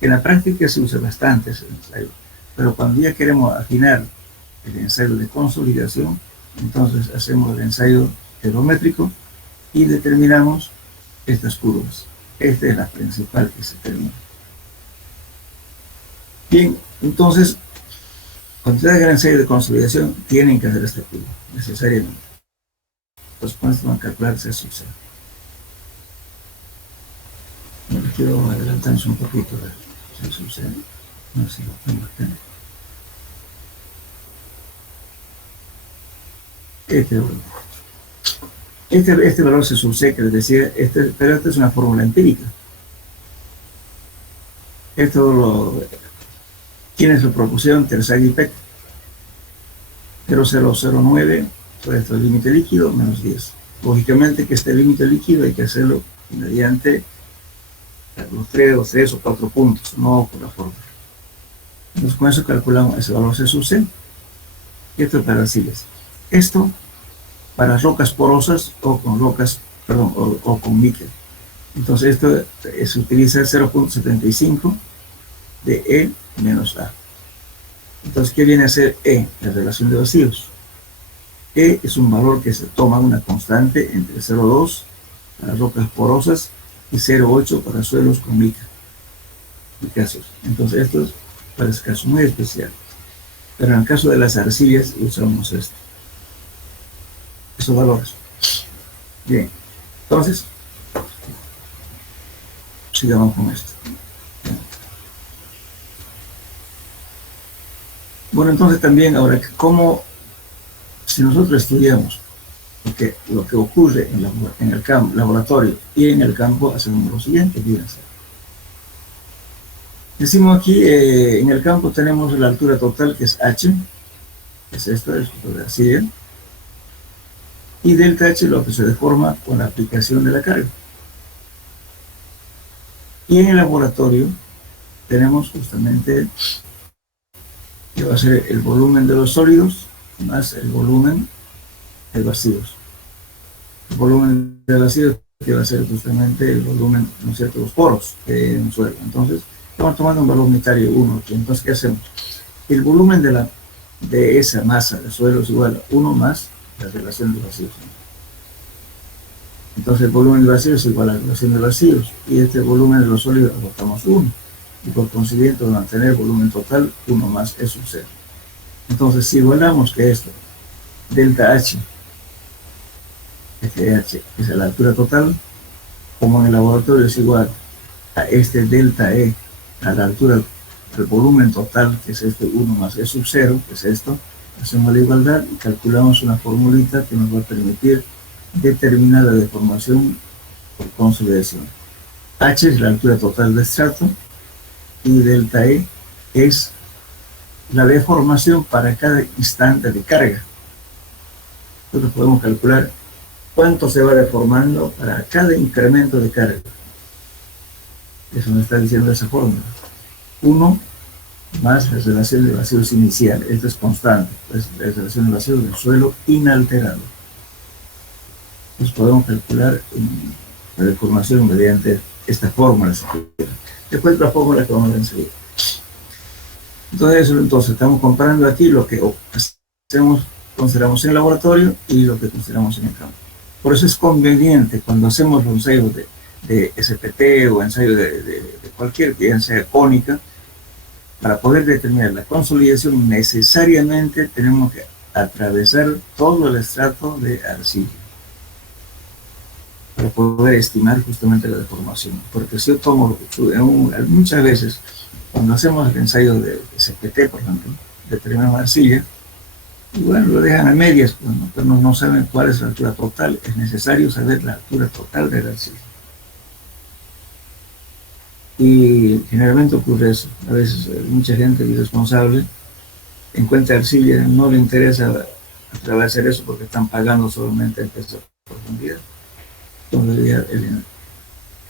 En la práctica se usa bastante ese ensayo, pero cuando ya queremos afinar el ensayo de consolidación, entonces hacemos el ensayo terométrico y determinamos estas curvas. Esta es la principal que se termina. Bien, entonces, cuando ustedes hagan el ensayo de consolidación, tienen que hacer esta curva, necesariamente. Entonces, con esto van a calcular C sub C. Bueno, quiero adelantarnos un poquito de C sub C. No sé si lo tengo acá. Este valor C sub C que les decía, pero esta es una fórmula empírica. ¿Quiénes lo propusieron? Terzaghi y Peck. 0.009, por esto el límite líquido, menos 10. Lógicamente que este límite líquido hay que hacerlo mediante los 3 o 4 puntos, no por la fórmula. Entonces con eso calculamos ese valor C sub C. Y esto es para arcillas. Esto para rocas porosas o con rocas, perdón, o con níquel. Entonces esto se utiliza 0.75 de E menos A. Entonces, ¿qué viene a ser E? La relación de vacíos. E es un valor que se toma una constante entre 0.2 para rocas porosas y 0.8 para suelos con mica. Entonces, esto es para ese caso muy especial. Pero en el caso de las arcillas usamos esos valores. Bien, entonces, sigamos con esto. Bueno, entonces también, ahora, ¿cómo, si nosotros estudiamos lo que ocurre en el campo, laboratorio y en el campo, hacemos lo siguiente, fíjense. Decimos aquí, en el campo tenemos la altura total, que es H, es esta, es la arcilla, y delta H lo que se deforma con la aplicación de la carga. Y en el laboratorio tenemos justamente que va a ser el volumen de los sólidos más el volumen de vacíos. El volumen de vacíos que va a ser justamente el volumen, ¿no es cierto?, los poros de un suelo. Entonces, estamos tomando un valor unitario 1. Entonces, ¿qué hacemos? El volumen de esa masa de suelo es igual a 1 más la relación de vacíos. Entonces el volumen del vacío es igual a la relación de vacíos, y este volumen de los sólidos agotamos 1, y por consiguiente vamos a tener volumen total 1 más E sub 0. Entonces si igualamos que esto, delta H, este H es la altura total, como en el laboratorio es igual a este delta E, a la altura del volumen total, que es este 1 más E sub 0, que es esto, hacemos la igualdad y calculamos una formulita que nos va a permitir determinar la deformación por consolidación. H es la altura total del estrato y delta E es la deformación para cada instante de carga. Entonces podemos calcular cuánto se va deformando para cada incremento de carga. Eso nos está diciendo esa fórmula. 1 más la relación de vacíos inicial. Esto es constante. Es la relación de vacíos del suelo inalterado. Entonces podemos calcular la deformación mediante esta fórmula. Después la fórmula que vamos a ver enseguida. Entonces estamos comparando aquí lo que consideramos en el laboratorio y lo que consideramos en el campo. Por eso es conveniente cuando hacemos los ensayos de SPT o ensayo de cualquier que sea cónica, para poder determinar la consolidación necesariamente tenemos que atravesar todo el estrato de arcilla para poder estimar justamente la deformación. Porque si yo tomo, muchas veces, cuando hacemos el ensayo de SPT, por ejemplo, determinamos arcilla, y bueno, lo dejan a medias, pues, ¿no? Pero no saben cuál es la altura total. Es necesario saber la altura total de la arcilla. Y generalmente ocurre eso. A veces mucha gente irresponsable encuentra arcilla, no le interesa atravesar eso porque están pagando solamente el peso de profundidad. Entonces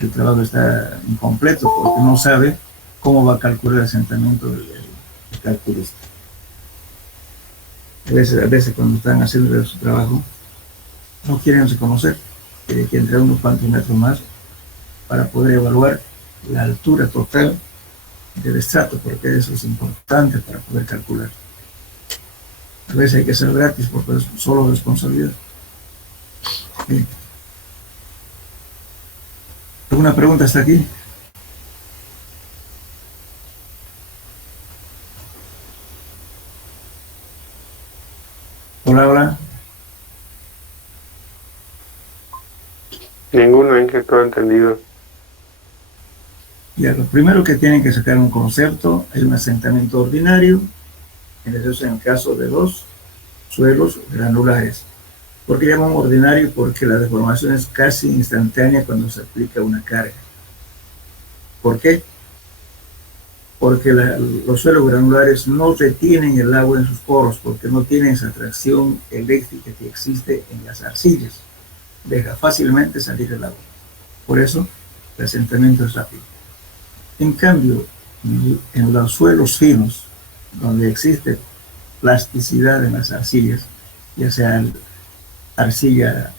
el trabajo está incompleto porque no sabe cómo va a calcular el asentamiento del calculista. A veces cuando están haciendo su trabajo no quieren reconocer que entre unos cuantos metros más para poder evaluar la altura total del estrato, porque eso es importante para poder calcular. A veces hay que ser gratis porque es solo responsabilidad. Bien. ¿Alguna pregunta hasta aquí? Hola, hola. Ninguno, en que todo entendido. Ya, lo primero que tienen que sacar un concepto es un asentamiento ordinario, en el caso de los suelos granulares. ¿Por qué llamamos ordinario? Porque la deformación es casi instantánea cuando se aplica una carga. ¿Por qué? Porque los suelos granulares no retienen el agua en sus poros, porque no tienen esa atracción eléctrica que existe en las arcillas. Deja fácilmente salir el agua. Por eso, el asentamiento es rápido. En cambio, en los suelos finos, donde existe plasticidad en las arcillas, ya sea arcilla,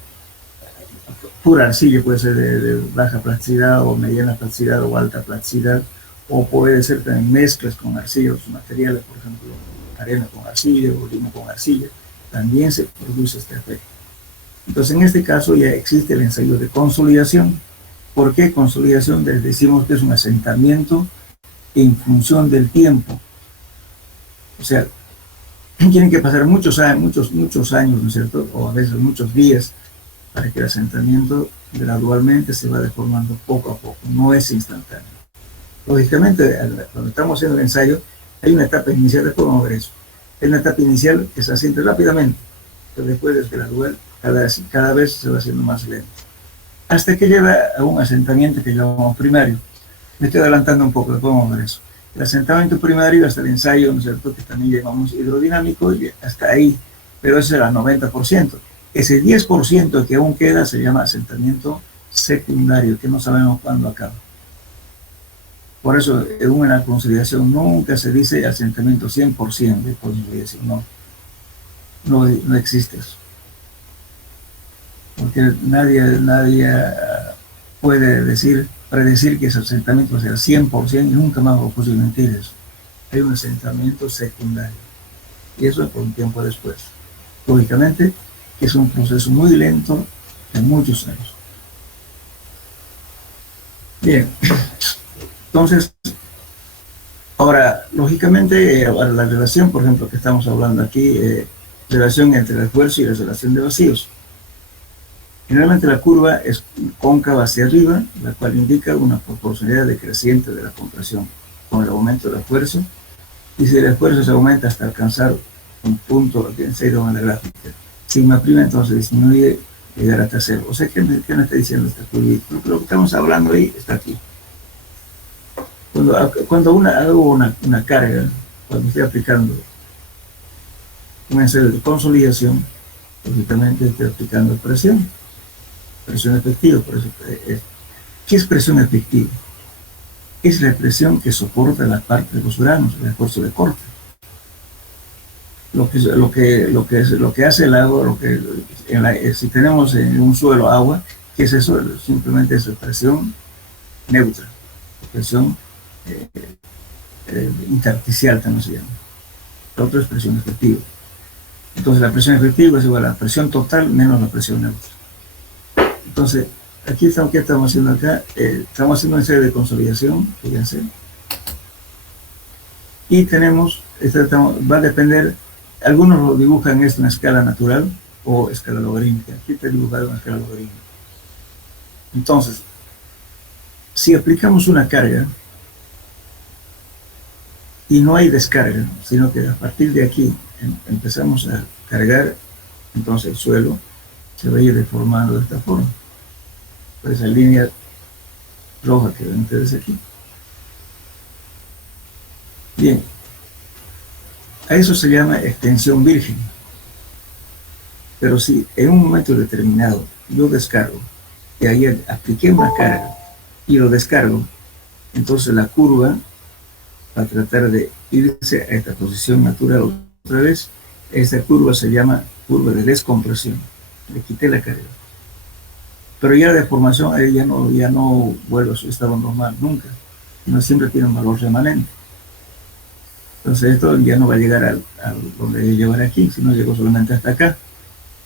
pura arcilla, puede ser de baja plasticidad o mediana plasticidad o alta plasticidad, o puede ser también mezclas con arcilla, otros materiales, por ejemplo, arena con arcilla o limo con arcilla, también se produce este efecto. Entonces, en este caso ya existe el ensayo de consolidación. ¿Por qué consolidación? Decimos que es un asentamiento en función del tiempo. O sea, tienen que pasar muchos años, ¿no es cierto? O a veces muchos días para que el asentamiento gradualmente se va deformando poco a poco. No es instantáneo. Lógicamente, cuando estamos haciendo el ensayo, hay una etapa inicial, después vamos a ver eso. Hay una etapa inicial que se asiente rápidamente, pero después es gradual, cada vez se va haciendo más lento. Hasta que lleva a un asentamiento que llamamos primario. Me estoy adelantando un poco, después vamos a ver eso. El asentamiento primario hasta el ensayo, ¿no es cierto?, que también llamamos hidrodinámico, y hasta ahí, pero ese era el 90%. Ese 10% que aún queda se llama asentamiento secundario, que no sabemos cuándo acaba. Por eso, en una consolidación nunca se dice asentamiento 100% de consolidación, no existe eso. Porque nadie puede predecir que ese asentamiento va a ser 100% y nunca más va a posible mentir eso. Hay un asentamiento secundario. Y eso es por un tiempo después. Lógicamente, es un proceso muy lento de muchos años. Bien, entonces, ahora, lógicamente, ahora la relación, por ejemplo, que estamos hablando aquí, relación entre el esfuerzo y la relación de vacíos. Generalmente la curva es cóncava hacia arriba, la cual indica una proporcionalidad decreciente de la compresión con el aumento del esfuerzo, y si el esfuerzo se aumenta hasta alcanzar un punto que enseño en la gráfica, sigma prima entonces disminuye y llegar hasta cero. O sea, ¿qué me está diciendo esta curva? Lo que estamos hablando ahí está aquí. Cuando hago una carga, cuando estoy aplicando un ensayo de consolidación, lógicamente estoy aplicando presión efectiva. Por eso, ¿qué es presión efectiva? Es la presión que soporta la parte de los granos, el esfuerzo de corte. Lo que hace el agua, si tenemos en un suelo agua, ¿qué es eso? Simplemente es presión neutra, presión intersticial también se llama. La otra es presión efectiva. Entonces la presión efectiva es igual a la presión total menos la presión neutra. Entonces, aquí estamos, ¿qué estamos haciendo acá? Estamos haciendo una serie de consolidación, fíjense. Y tenemos, va a depender, algunos lo dibujan esto en escala natural o escala logarítmica. Aquí está dibujado en escala logarítmica. Entonces, si aplicamos una carga y no hay descarga, sino que a partir de aquí empezamos a cargar, entonces el suelo se va a ir deformando de esta forma. Por esa línea roja que ven ustedes aquí. Bien, a eso se llama extensión virgen. Pero si en un momento determinado yo descargo, y ahí apliqué una carga y lo descargo, entonces la curva va a tratar de irse a esta posición natural otra vez. Esta curva se llama curva de descompresión. Le quité la carga. Pero ya la deformación ahí ya no vuelve a su estado normal, nunca. No siempre tiene un valor remanente. Entonces esto ya no va a llegar a donde debe llegar aquí, sino llegó solamente hasta acá.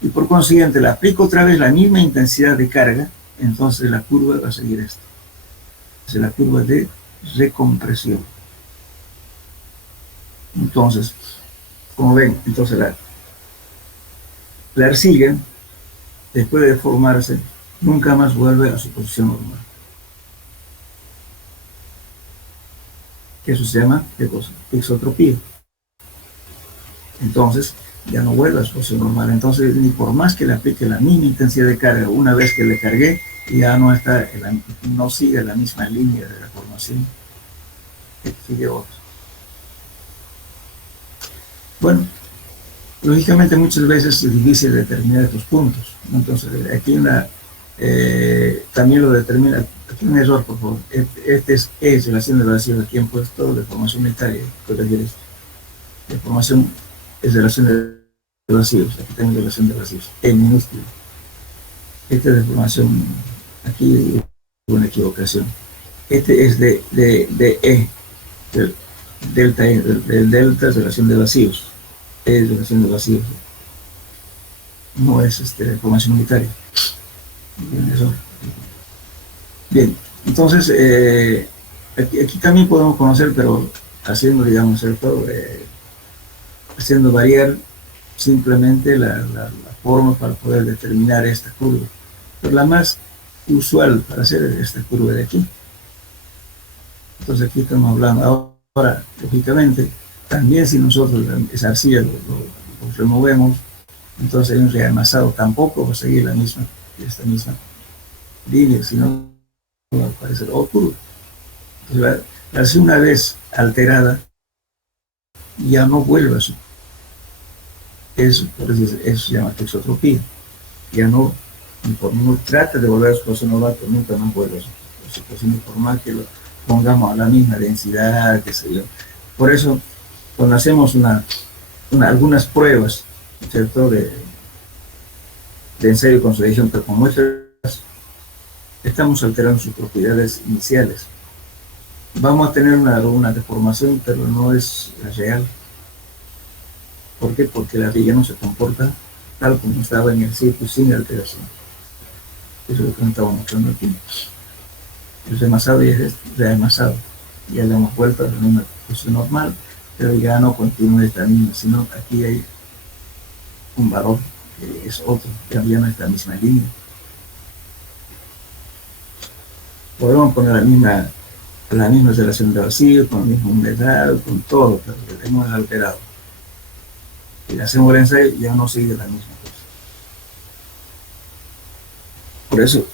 Y por consiguiente le aplico otra vez la misma intensidad de carga, entonces la curva va a seguir esto. Es la curva de recompresión. Entonces, como ven, entonces la arcilla, después de deformarse, nunca más vuelve a su posición normal. Eso se llama, ¿qué cosa? Exotropía. Entonces, ya no vuelve a su posición normal. Entonces, ni por más que le aplique la misma intensidad de carga, una vez que le cargué, ya no sigue la misma línea de la formación que sigue otra. Bueno, lógicamente muchas veces es difícil determinar estos puntos. Entonces, aquí también lo determina, aquí un error, por favor. Este es relación de vacíos, aquí han puesto deformación unitaria, deformación es relación de vacíos, aquí tengo relación de vacíos, en minúsculo. Esta es deformación, aquí hubo una equivocación. Este es de E, del delta E, del delta es relación de vacíos, es relación de vacíos, no es deformación unitaria. Bien, entonces aquí también podemos conocer, pero haciendo, digamos, ¿cierto? Haciendo variar simplemente la forma para poder determinar esta curva. Pero la más usual para hacer esta curva de aquí. Entonces aquí estamos hablando. Ahora, lógicamente, también si nosotros esa arcilla lo removemos, entonces un reamasado tampoco va a seguir esta misma línea, sino va a aparecer curva. Entonces la arcilla, una vez alterada, ya no vuelve a su. Eso se llama exotropía. Ya no trata de volver a su posición normal, pero nunca más vuelve a su posición normal, que lo pongamos a la misma densidad, qué sé yo. Por eso, cuando hacemos algunas pruebas, ¿cierto?, de ensayo de consolidación, pero con muestras, estamos alterando sus propiedades iniciales. Vamos a tener una deformación, pero no es real. ¿Por qué? Porque la arcilla no se comporta tal como estaba en el circuito sin alteración. Eso es lo que nos estamos mostrando aquí. El remasado ya es reamasado. Ya le hemos vuelto a la misma posición normal, pero ya no continúa esta misma, sino aquí hay un valor que es otro, ya no está en la misma línea. Podemos poner la misma relación de vacío, con la misma humedad, con todo, pero lo hemos alterado. Si hacemos el ensayo, ya no sigue la misma cosa. Por eso,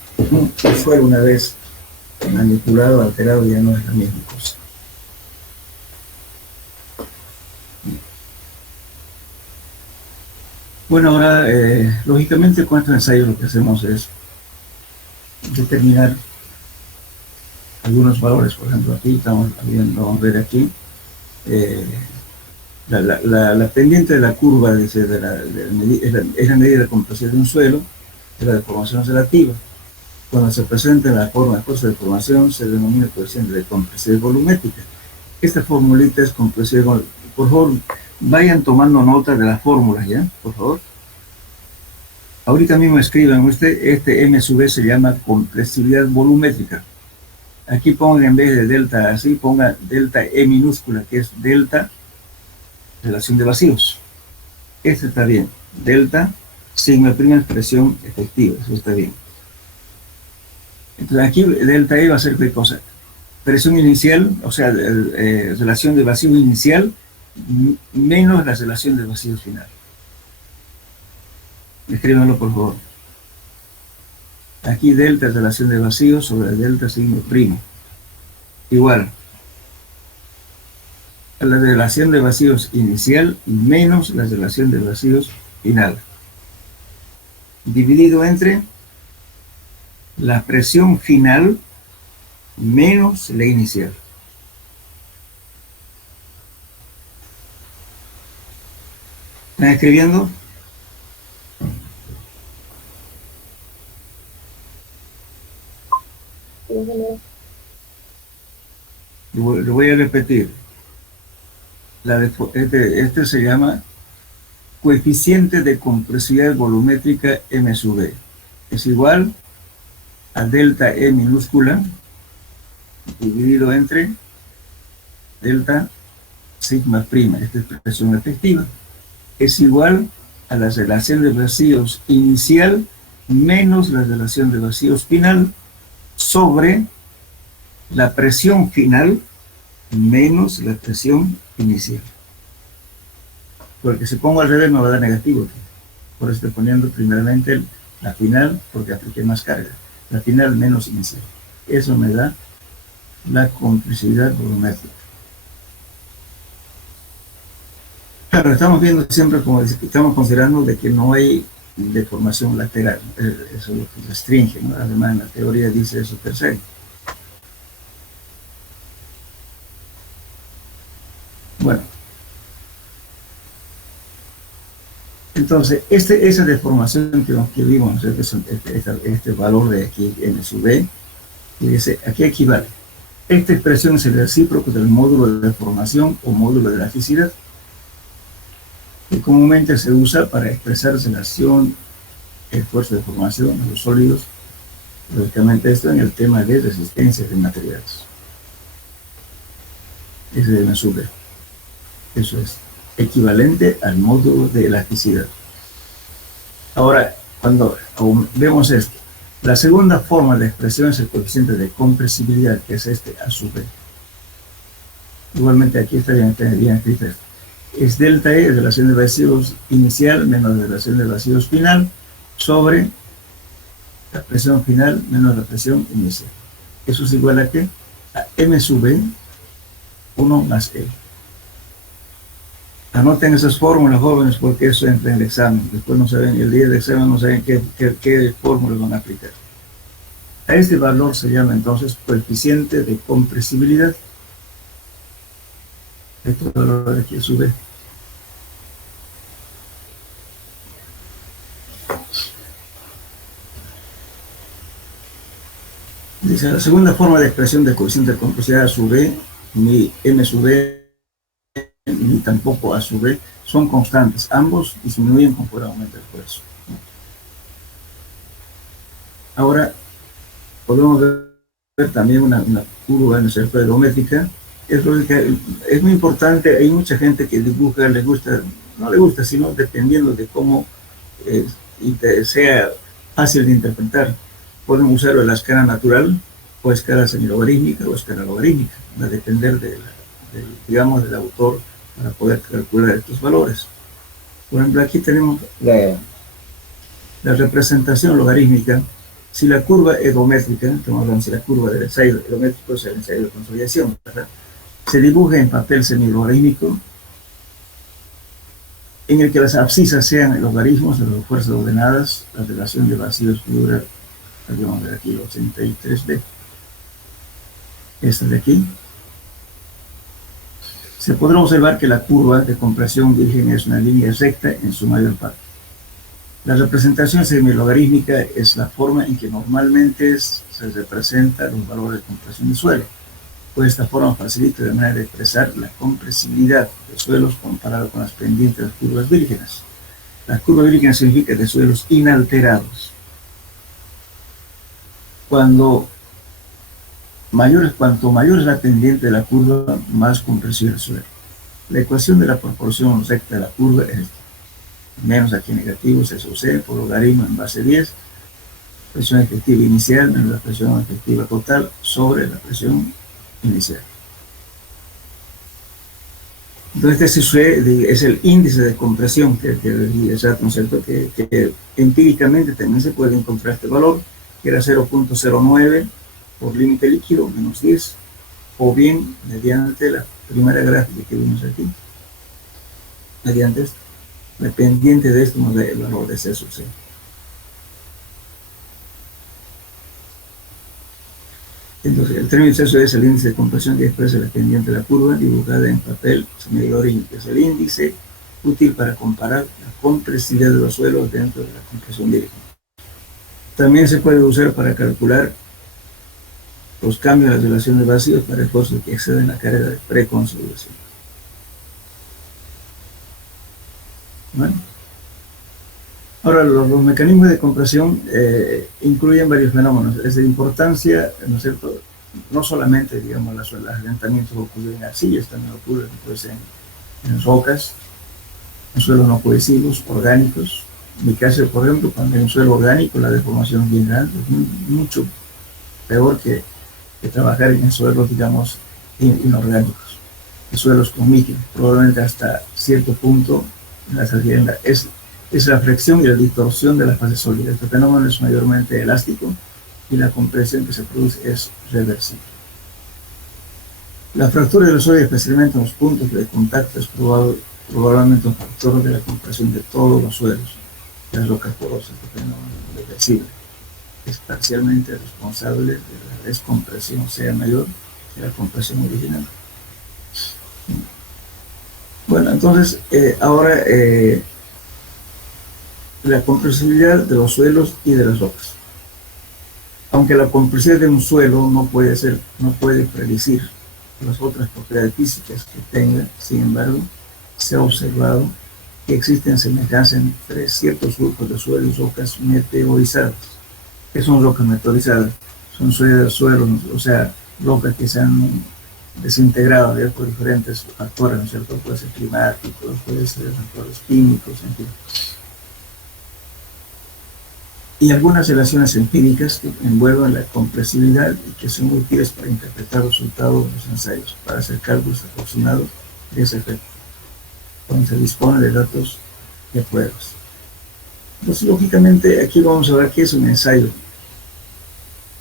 si fuera una vez manipulado, alterado, ya no es la misma cosa. Bueno, ahora, lógicamente, con estos ensayos lo que hacemos es determinar algunos valores. Por ejemplo, aquí estamos viendo, vamos a ver aquí, la pendiente de la curva, dice, es la medida de compresión de un suelo, es la deformación relativa. Cuando se presenta la forma de fuerza de deformación, se denomina coeficiente de compresión volumétrica. Esta formulita es compresión. Por favor, vayan tomando nota de las fórmulas, ¿ya? Por favor. Ahorita mismo escriban este M sub B se llama compresibilidad volumétrica. Aquí pongan, en vez de delta así, pongan delta E minúscula, que es delta relación de vacíos. Este está bien. Delta sigma prima es presión efectiva. Eso está bien. Entonces aquí delta E va a ser qué cosa. Presión inicial, o sea, relación de vacío inicial menos la relación de vacío final. Escríbanlo, por favor. Aquí delta es relación de vacío sobre delta sigma prima. Igual a la relación de vacíos inicial menos la relación de vacíos final. Dividido entre la presión final menos la inicial. ¿Están escribiendo? Lo voy a repetir. Este se llama coeficiente de compresibilidad volumétrica M sub B. Es igual a delta E minúscula dividido entre delta sigma prima. Esta es presión efectiva. Es igual a la relación de vacíos inicial menos la relación de vacíos final sobre la presión final menos la presión inicial. Porque si pongo al revés me va a dar negativo aquí. Por eso estoy poniendo primeramente la final, porque apliqué más carga. La final menos inicial. Eso me da la compresibilidad volumétrica. Claro, estamos viendo siempre, como estamos considerando, de que no hay deformación lateral. Eso es lo que restringe, ¿no? Además, en la teoría dice eso tercero. Bueno. Entonces, esa deformación que vimos, este valor de aquí, M sub B, dice, aquí equivale. Esta expresión es el recíproco del módulo de deformación o módulo de elasticidad, que comúnmente se usa para expresar relación, esfuerzo de deformación de los sólidos. Lógicamente esto en el tema de resistencia de materiales. Ese es M sub B. Eso es equivalente al módulo de elasticidad. Ahora, cuando vemos esto, la segunda forma de expresión es el coeficiente de compresibilidad, que es este A sub B. Igualmente aquí está bien escrito esto. Es delta E, relación de vacíos inicial menos relación de vacíos final, sobre la presión final menos la presión inicial. Eso es igual a ¿qué? A M sub B, 1 más E. Anoten esas fórmulas, jóvenes, porque eso entra en el examen. Después no saben, el día del examen no saben qué fórmulas van a aplicar. A este valor se llama entonces coeficiente de compresibilidad. Este valor de aquí sube. Dice, la segunda forma de expresión de coeficiente de compresibilidad A sub B, ni M sub B, ni tampoco A sub B, son constantes. Ambos disminuyen conforme aumenta el esfuerzo. Ahora, podemos ver también una curva, ¿no es cierto?, egométrica. Es lógica, es muy importante. Hay mucha gente que dibuja, le gusta, no le gusta, sino dependiendo de cómo sea fácil de interpretar. Pueden usarlo en la escala natural, o escala semilogarítmica, o escala logarítmica, va a depender digamos, del autor para poder calcular estos valores. Por ejemplo, aquí tenemos la representación logarítmica. Si la curva egométrica, estamos hablando si la curva del ensayo egométrico es el ensayo de consolidación, ¿verdad?, se dibuja en papel semilogarítmico, en el que las abscisas sean logaritmos de las fuerzas ordenadas, la relación de vacíos figura, vamos a ver aquí, 83b, esta de aquí. Se podrá observar que la curva de compresión virgen es una línea recta en su mayor parte. La representación semilogarítmica es la forma en que normalmente se representan los valores de compresión del suelo, pues esta forma facilita de manera de expresar la compresibilidad de suelos comparado con las pendientes de las curvas vírgenes. La curva virgen significa de suelos inalterados. Cuanto mayor es la pendiente de la curva, más compresivo el suelo. La ecuación de la proporción recta de la curva es esta. Menos aquí negativo es eso C por logaritmo en base 10, presión efectiva inicial menos la presión efectiva total sobre la presión inicial. Entonces este es el índice de compresión que ¿no es cierto?, que empíricamente también se puede encontrar este valor, que era 0.09 por límite líquido menos 10, o bien mediante la primera gráfica que vimos aquí, mediante esto, dependiente de esto nos da el valor de C sub C. Entonces, el término de eso es el índice de compresión que expresa la pendiente de la curva dibujada en papel semilogarítmico. Es el índice útil para comparar la compresibilidad de los suelos dentro de la compresión virgen. También se puede usar para calcular los cambios en la relación de vacíos para esfuerzos que exceden la carga de preconsolidación. Bueno. Ahora, los mecanismos de compresión incluyen varios fenómenos. Es de importancia, ¿no es cierto?, no solamente, digamos, los asentamientos ocurren en arcillas, también ocurren pues, en rocas, en suelos no cohesivos, orgánicos. En mi caso, por ejemplo, cuando hay un suelo orgánico, la deformación es bien grande, es mucho peor que trabajar en suelos, digamos, inorgánicos, en suelos con micro. Probablemente hasta cierto punto la salida es la fricción y la distorsión de la fase sólida. Este fenómeno es mayormente elástico y la compresión que se produce es reversible. La fractura de los suelos, especialmente en los puntos de contacto, es probablemente un factor de la compresión de todos los suelos. Las rocas porosas, este fenómeno reversible es parcialmente responsable de la descompresión sea mayor que la compresión original. Bueno, entonces, ahora la compresibilidad de los suelos y de las rocas. Aunque la compresibilidad de un suelo no puede predecir las otras propiedades físicas que tenga, sin embargo, se ha observado que existen semejanzas entre ciertos grupos de suelos y rocas meteorizadas. ¿Qué son rocas meteorizadas? Son suelos, o sea, rocas que se han desintegrado por diferentes factores, ¿no es cierto? Puede ser climáticos, puede ser factores químicos, en fin. Y algunas relaciones empíricas que envuelven la compresibilidad y que son útiles para interpretar los resultados de los ensayos, para hacer cálculos aproximados de ese efecto, cuando se dispone de datos de pruebas. Entonces, lógicamente, aquí vamos a ver qué es un ensayo.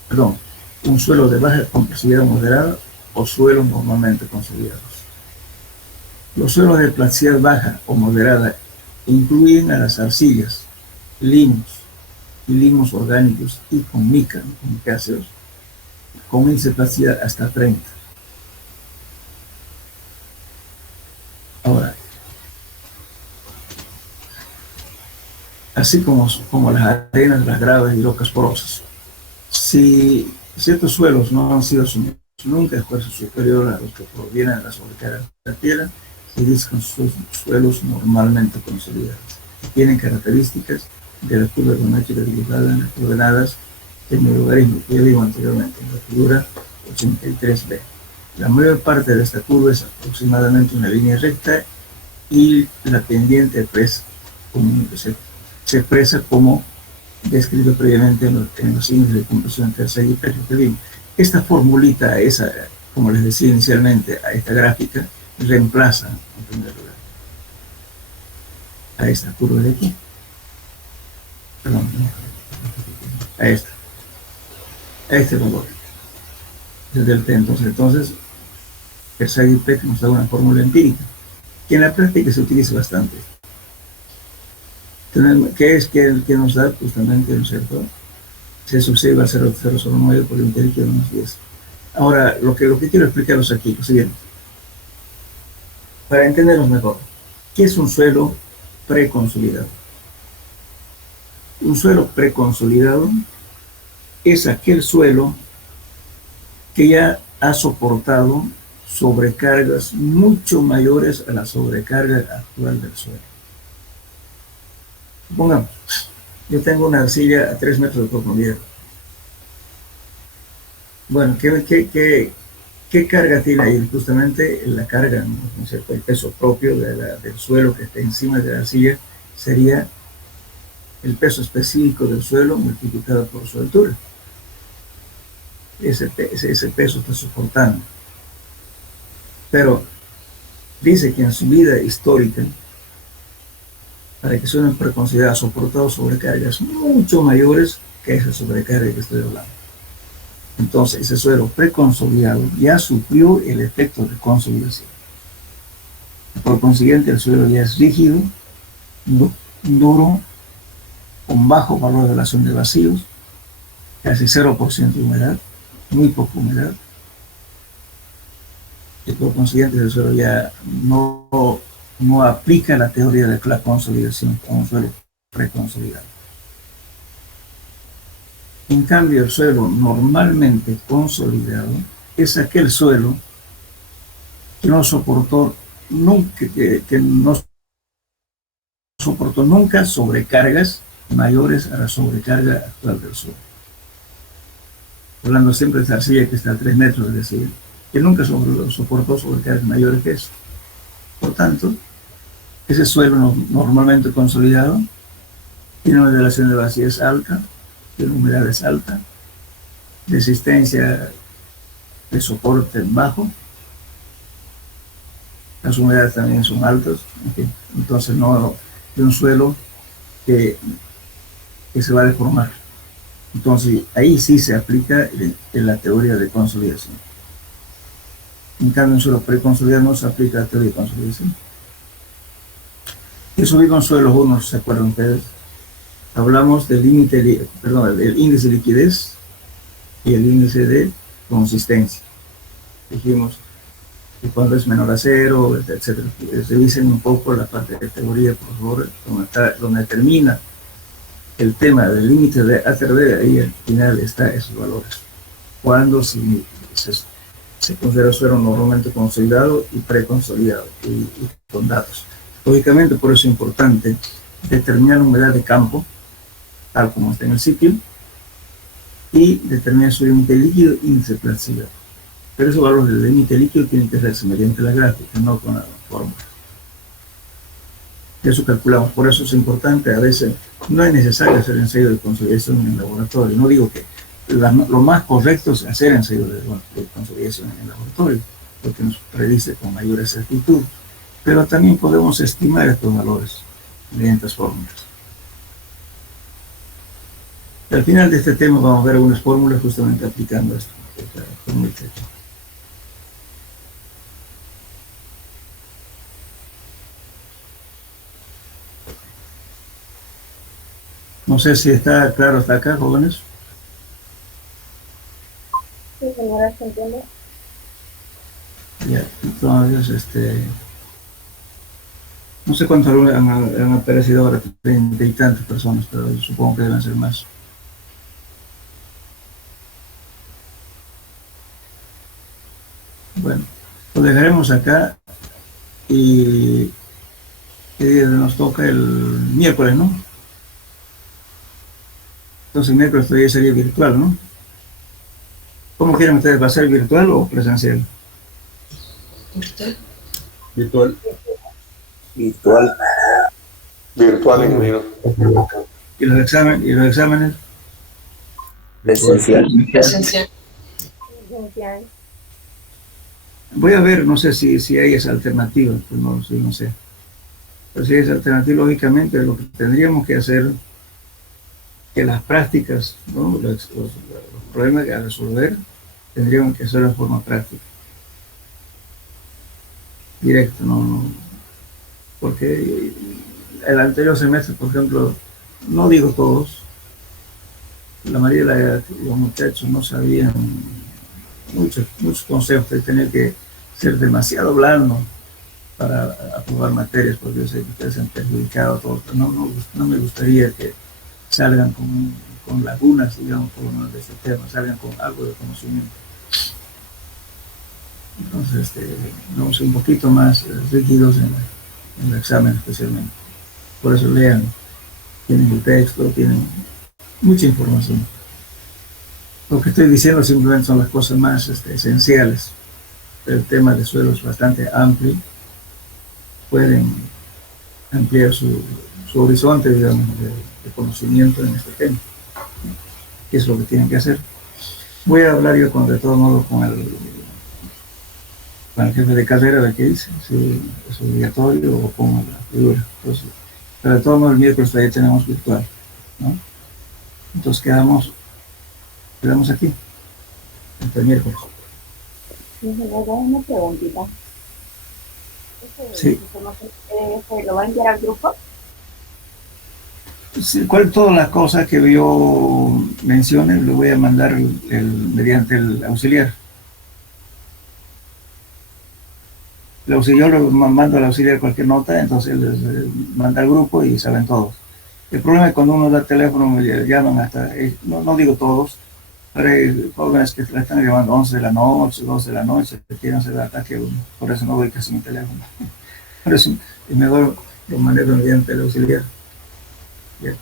Perdón, un suelo de baja compresibilidad moderada o suelos normalmente consolidados. Los suelos de plasticidad baja o moderada incluyen a las arcillas, limos y limos orgánicos y con mica, con micáceos, con índice de plasticidad hasta 30. Ahora, así como las arenas, las graves y rocas porosas. Si ciertos suelos no han sido sometidos nunca a esfuerzo superior a los que provienen de la sobrecarga de la tierra, se dicen suelos normalmente consolidados. Tienen características de la curva geométrica dibujada en las coordenadas en el logaritmo que yo digo anteriormente, en la figura 83b. La mayor parte de esta curva es aproximadamente una línea recta y la pendiente pues, se expresa como descrito previamente en los índices de compresión tercera y periodo. Esta formulita, esa, como les decía inicialmente, a esta gráfica, reemplaza, en primer lugar, a esta curva de aquí. Perdón, a esta. A este valor. Desde el T. Entonces, Persag y Peck nos da una fórmula empírica, que en la práctica se utiliza bastante. ¿Qué es que nos da justamente, ¿no es cierto? Se subsidia al 0,009 por un líquido de unos 10. Ahora, lo que quiero explicaros aquí, lo siguiente. Para entenderlos mejor, ¿qué es un suelo preconsolidado? Un suelo preconsolidado es aquel suelo que ya ha soportado sobrecargas mucho mayores a la sobrecarga actual del suelo. Supongamos, yo tengo una arcilla a 3 metros de profundidad. Bueno, ¿qué carga tiene ahí? Justamente la carga, ¿no es cierto? El peso propio del suelo que está encima de la arcilla sería el peso específico del suelo multiplicado por su altura. Ese peso está soportando. Pero dice que en su vida histórica, para que suene preconsiderado, ha soportado sobrecargas mucho mayores que esa sobrecarga que estoy hablando. Entonces, ese suelo preconsolidado ya sufrió el efecto de consolidación. Por consiguiente, el suelo ya es rígido, duro, con bajo valor de relación de vacíos, casi 0% de humedad, muy poca humedad. Y por consiguiente, el suelo ya no aplica la teoría de la consolidación como un suelo preconsolidado. En cambio, el suelo normalmente consolidado es aquel suelo que no soportó nunca, que no soportó nunca sobrecargas mayores a la sobrecarga actual del suelo. Hablando siempre de esta arcilla que está a 3 metros, es decir, que nunca soportó sobrecargas mayores que eso. Por tanto, ese suelo normalmente consolidado tiene una relación de vacíos alta, tiene humedad es alta, resistencia de soporte bajo, las humedades también son altas, ¿okay? Entonces no es un suelo que se va a deformar. Entonces ahí sí se aplica la teoría de consolidación. En cambio, en suelo preconsolidado no se aplica la teoría de consolidación. Y subir con suelos unos, ¿se acuerdan ustedes? Hablamos del límite, perdón, el índice de liquidez y el índice de consistencia. Dijimos que cuando es menor a 0, etc. Revisen un poco la parte de teoría, por favor, donde termina el tema del límite de ATRD, ahí al final está esos valores. Cuando se considera suelo normalmente consolidado y preconsolidado y con datos. Lógicamente, por eso es importante determinar la humedad de campo, tal como está en el sitio, y determinar su límite líquido y índice de plasticidad. Pero esos valores del límite líquido tienen que hacerse mediante la gráfica, no con la fórmula. Eso calculamos, por eso es importante, a veces no es necesario hacer ensayo de consolidación en el laboratorio. No digo que lo más correcto es hacer ensayo de consolidación en el laboratorio, porque nos predice con mayor exactitud, pero también podemos estimar estos valores mediante las fórmulas. Al final de este tema vamos a ver algunas fórmulas justamente aplicando esto. No sé si está claro hasta acá, jóvenes. Sí, señora, ¿se entiende? Ya, entonces, no sé cuántos alumnos han aparecido ahora, 30 y tantas personas, pero yo supongo que deben ser más. Bueno, lo dejaremos acá y ¿qué día nos toca? El miércoles, ¿no? Entonces el miércoles todavía sería virtual, ¿no? ¿Cómo quieren ustedes? ¿Va a ser virtual o presencial? Virtual. Virtual. Virtual, ingeniero. ¿Y los exámenes? Presencial. Presencial. Voy a ver, no sé si hay esa alternativa, pues no, sí, no sé. Pero si hay esa alternativa, lógicamente lo que tendríamos que hacer, que las prácticas, ¿no? Los problemas que a resolver, tendríamos que hacerlo de forma práctica. Directo, no, porque el anterior semestre, por ejemplo, no digo todos, la mayoría de los muchachos no sabían muchos consejos de tener que ser demasiado blando para aprobar materias, porque yo sé que ustedes se han perjudicado a todos, pero no me gustaría que salgan con lagunas, digamos, por lo menos de este tema, salgan con algo de conocimiento. Entonces, vamos a ser un poquito más rígidos en el examen especialmente. Por eso lean, tienen el texto, tienen mucha información. Lo que estoy diciendo simplemente son las cosas más esenciales. El tema de suelo es bastante amplio. Pueden ampliar su horizonte, digamos, de conocimiento en este tema. ¿Qué es lo que tienen que hacer? Voy a hablar yo de todo modo con el jefe de carrera, de qué dice, si es obligatorio o pongo la figura. Entonces, pero de todo modo el miércoles todavía tenemos virtual, ¿no? Entonces quedamos aquí, hasta el miércoles. Una preguntita. Sí. ¿Lo va a enviar al grupo? Sí, todas las cosas que yo mencione, lo voy a mandar mediante el auxiliar. El auxiliar lo mando al auxiliar cualquier nota, entonces les manda al grupo y saben todos. El problema es cuando uno da teléfono, me llaman hasta, no digo todos, pero hay jóvenes que le están llamando 11 de la noche, 12 de la noche, que quieren hacer ataque, por eso no doy casi mi teléfono. Por eso es mejor lo manejo mediante el auxiliar. Bien.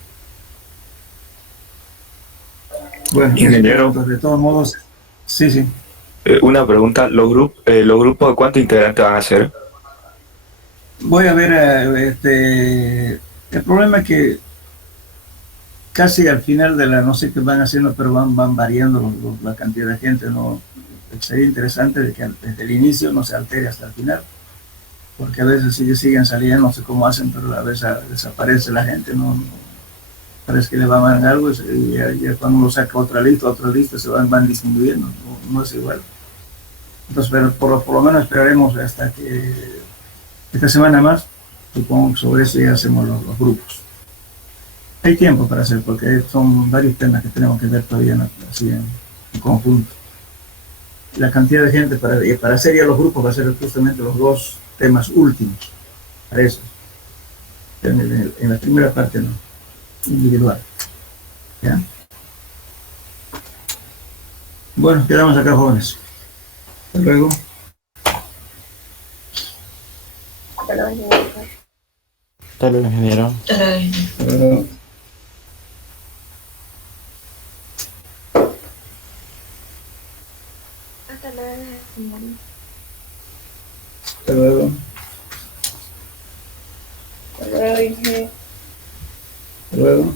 Bueno, ingeniero, de todos modos, sí. una pregunta, ¿los grupos de cuántos integrantes van a ser? Voy a ver, el problema es que casi al final de no sé qué van haciendo, pero van variando la cantidad de gente, ¿no? Sería interesante de que desde el inicio no se altere hasta el final, porque a veces si siguen saliendo, no sé cómo hacen, pero a veces desaparece la gente, no parece que le va a mandar algo y ya cuando uno saca otra lista se van disminuyendo, no es igual. Entonces, pero por lo menos esperaremos hasta que esta semana más, supongo que sobre eso ya hacemos los grupos. Hay tiempo para hacer, porque son varios temas que tenemos que ver todavía así en conjunto. La cantidad de gente para hacer ya los grupos va a ser justamente los dos temas últimos, para eso. En la primera parte no, individual. ¿Ya? Bueno, quedamos acá, jóvenes. Hasta luego. Hasta luego, ingeniero. Hasta luego. Hasta luego. Hasta luego.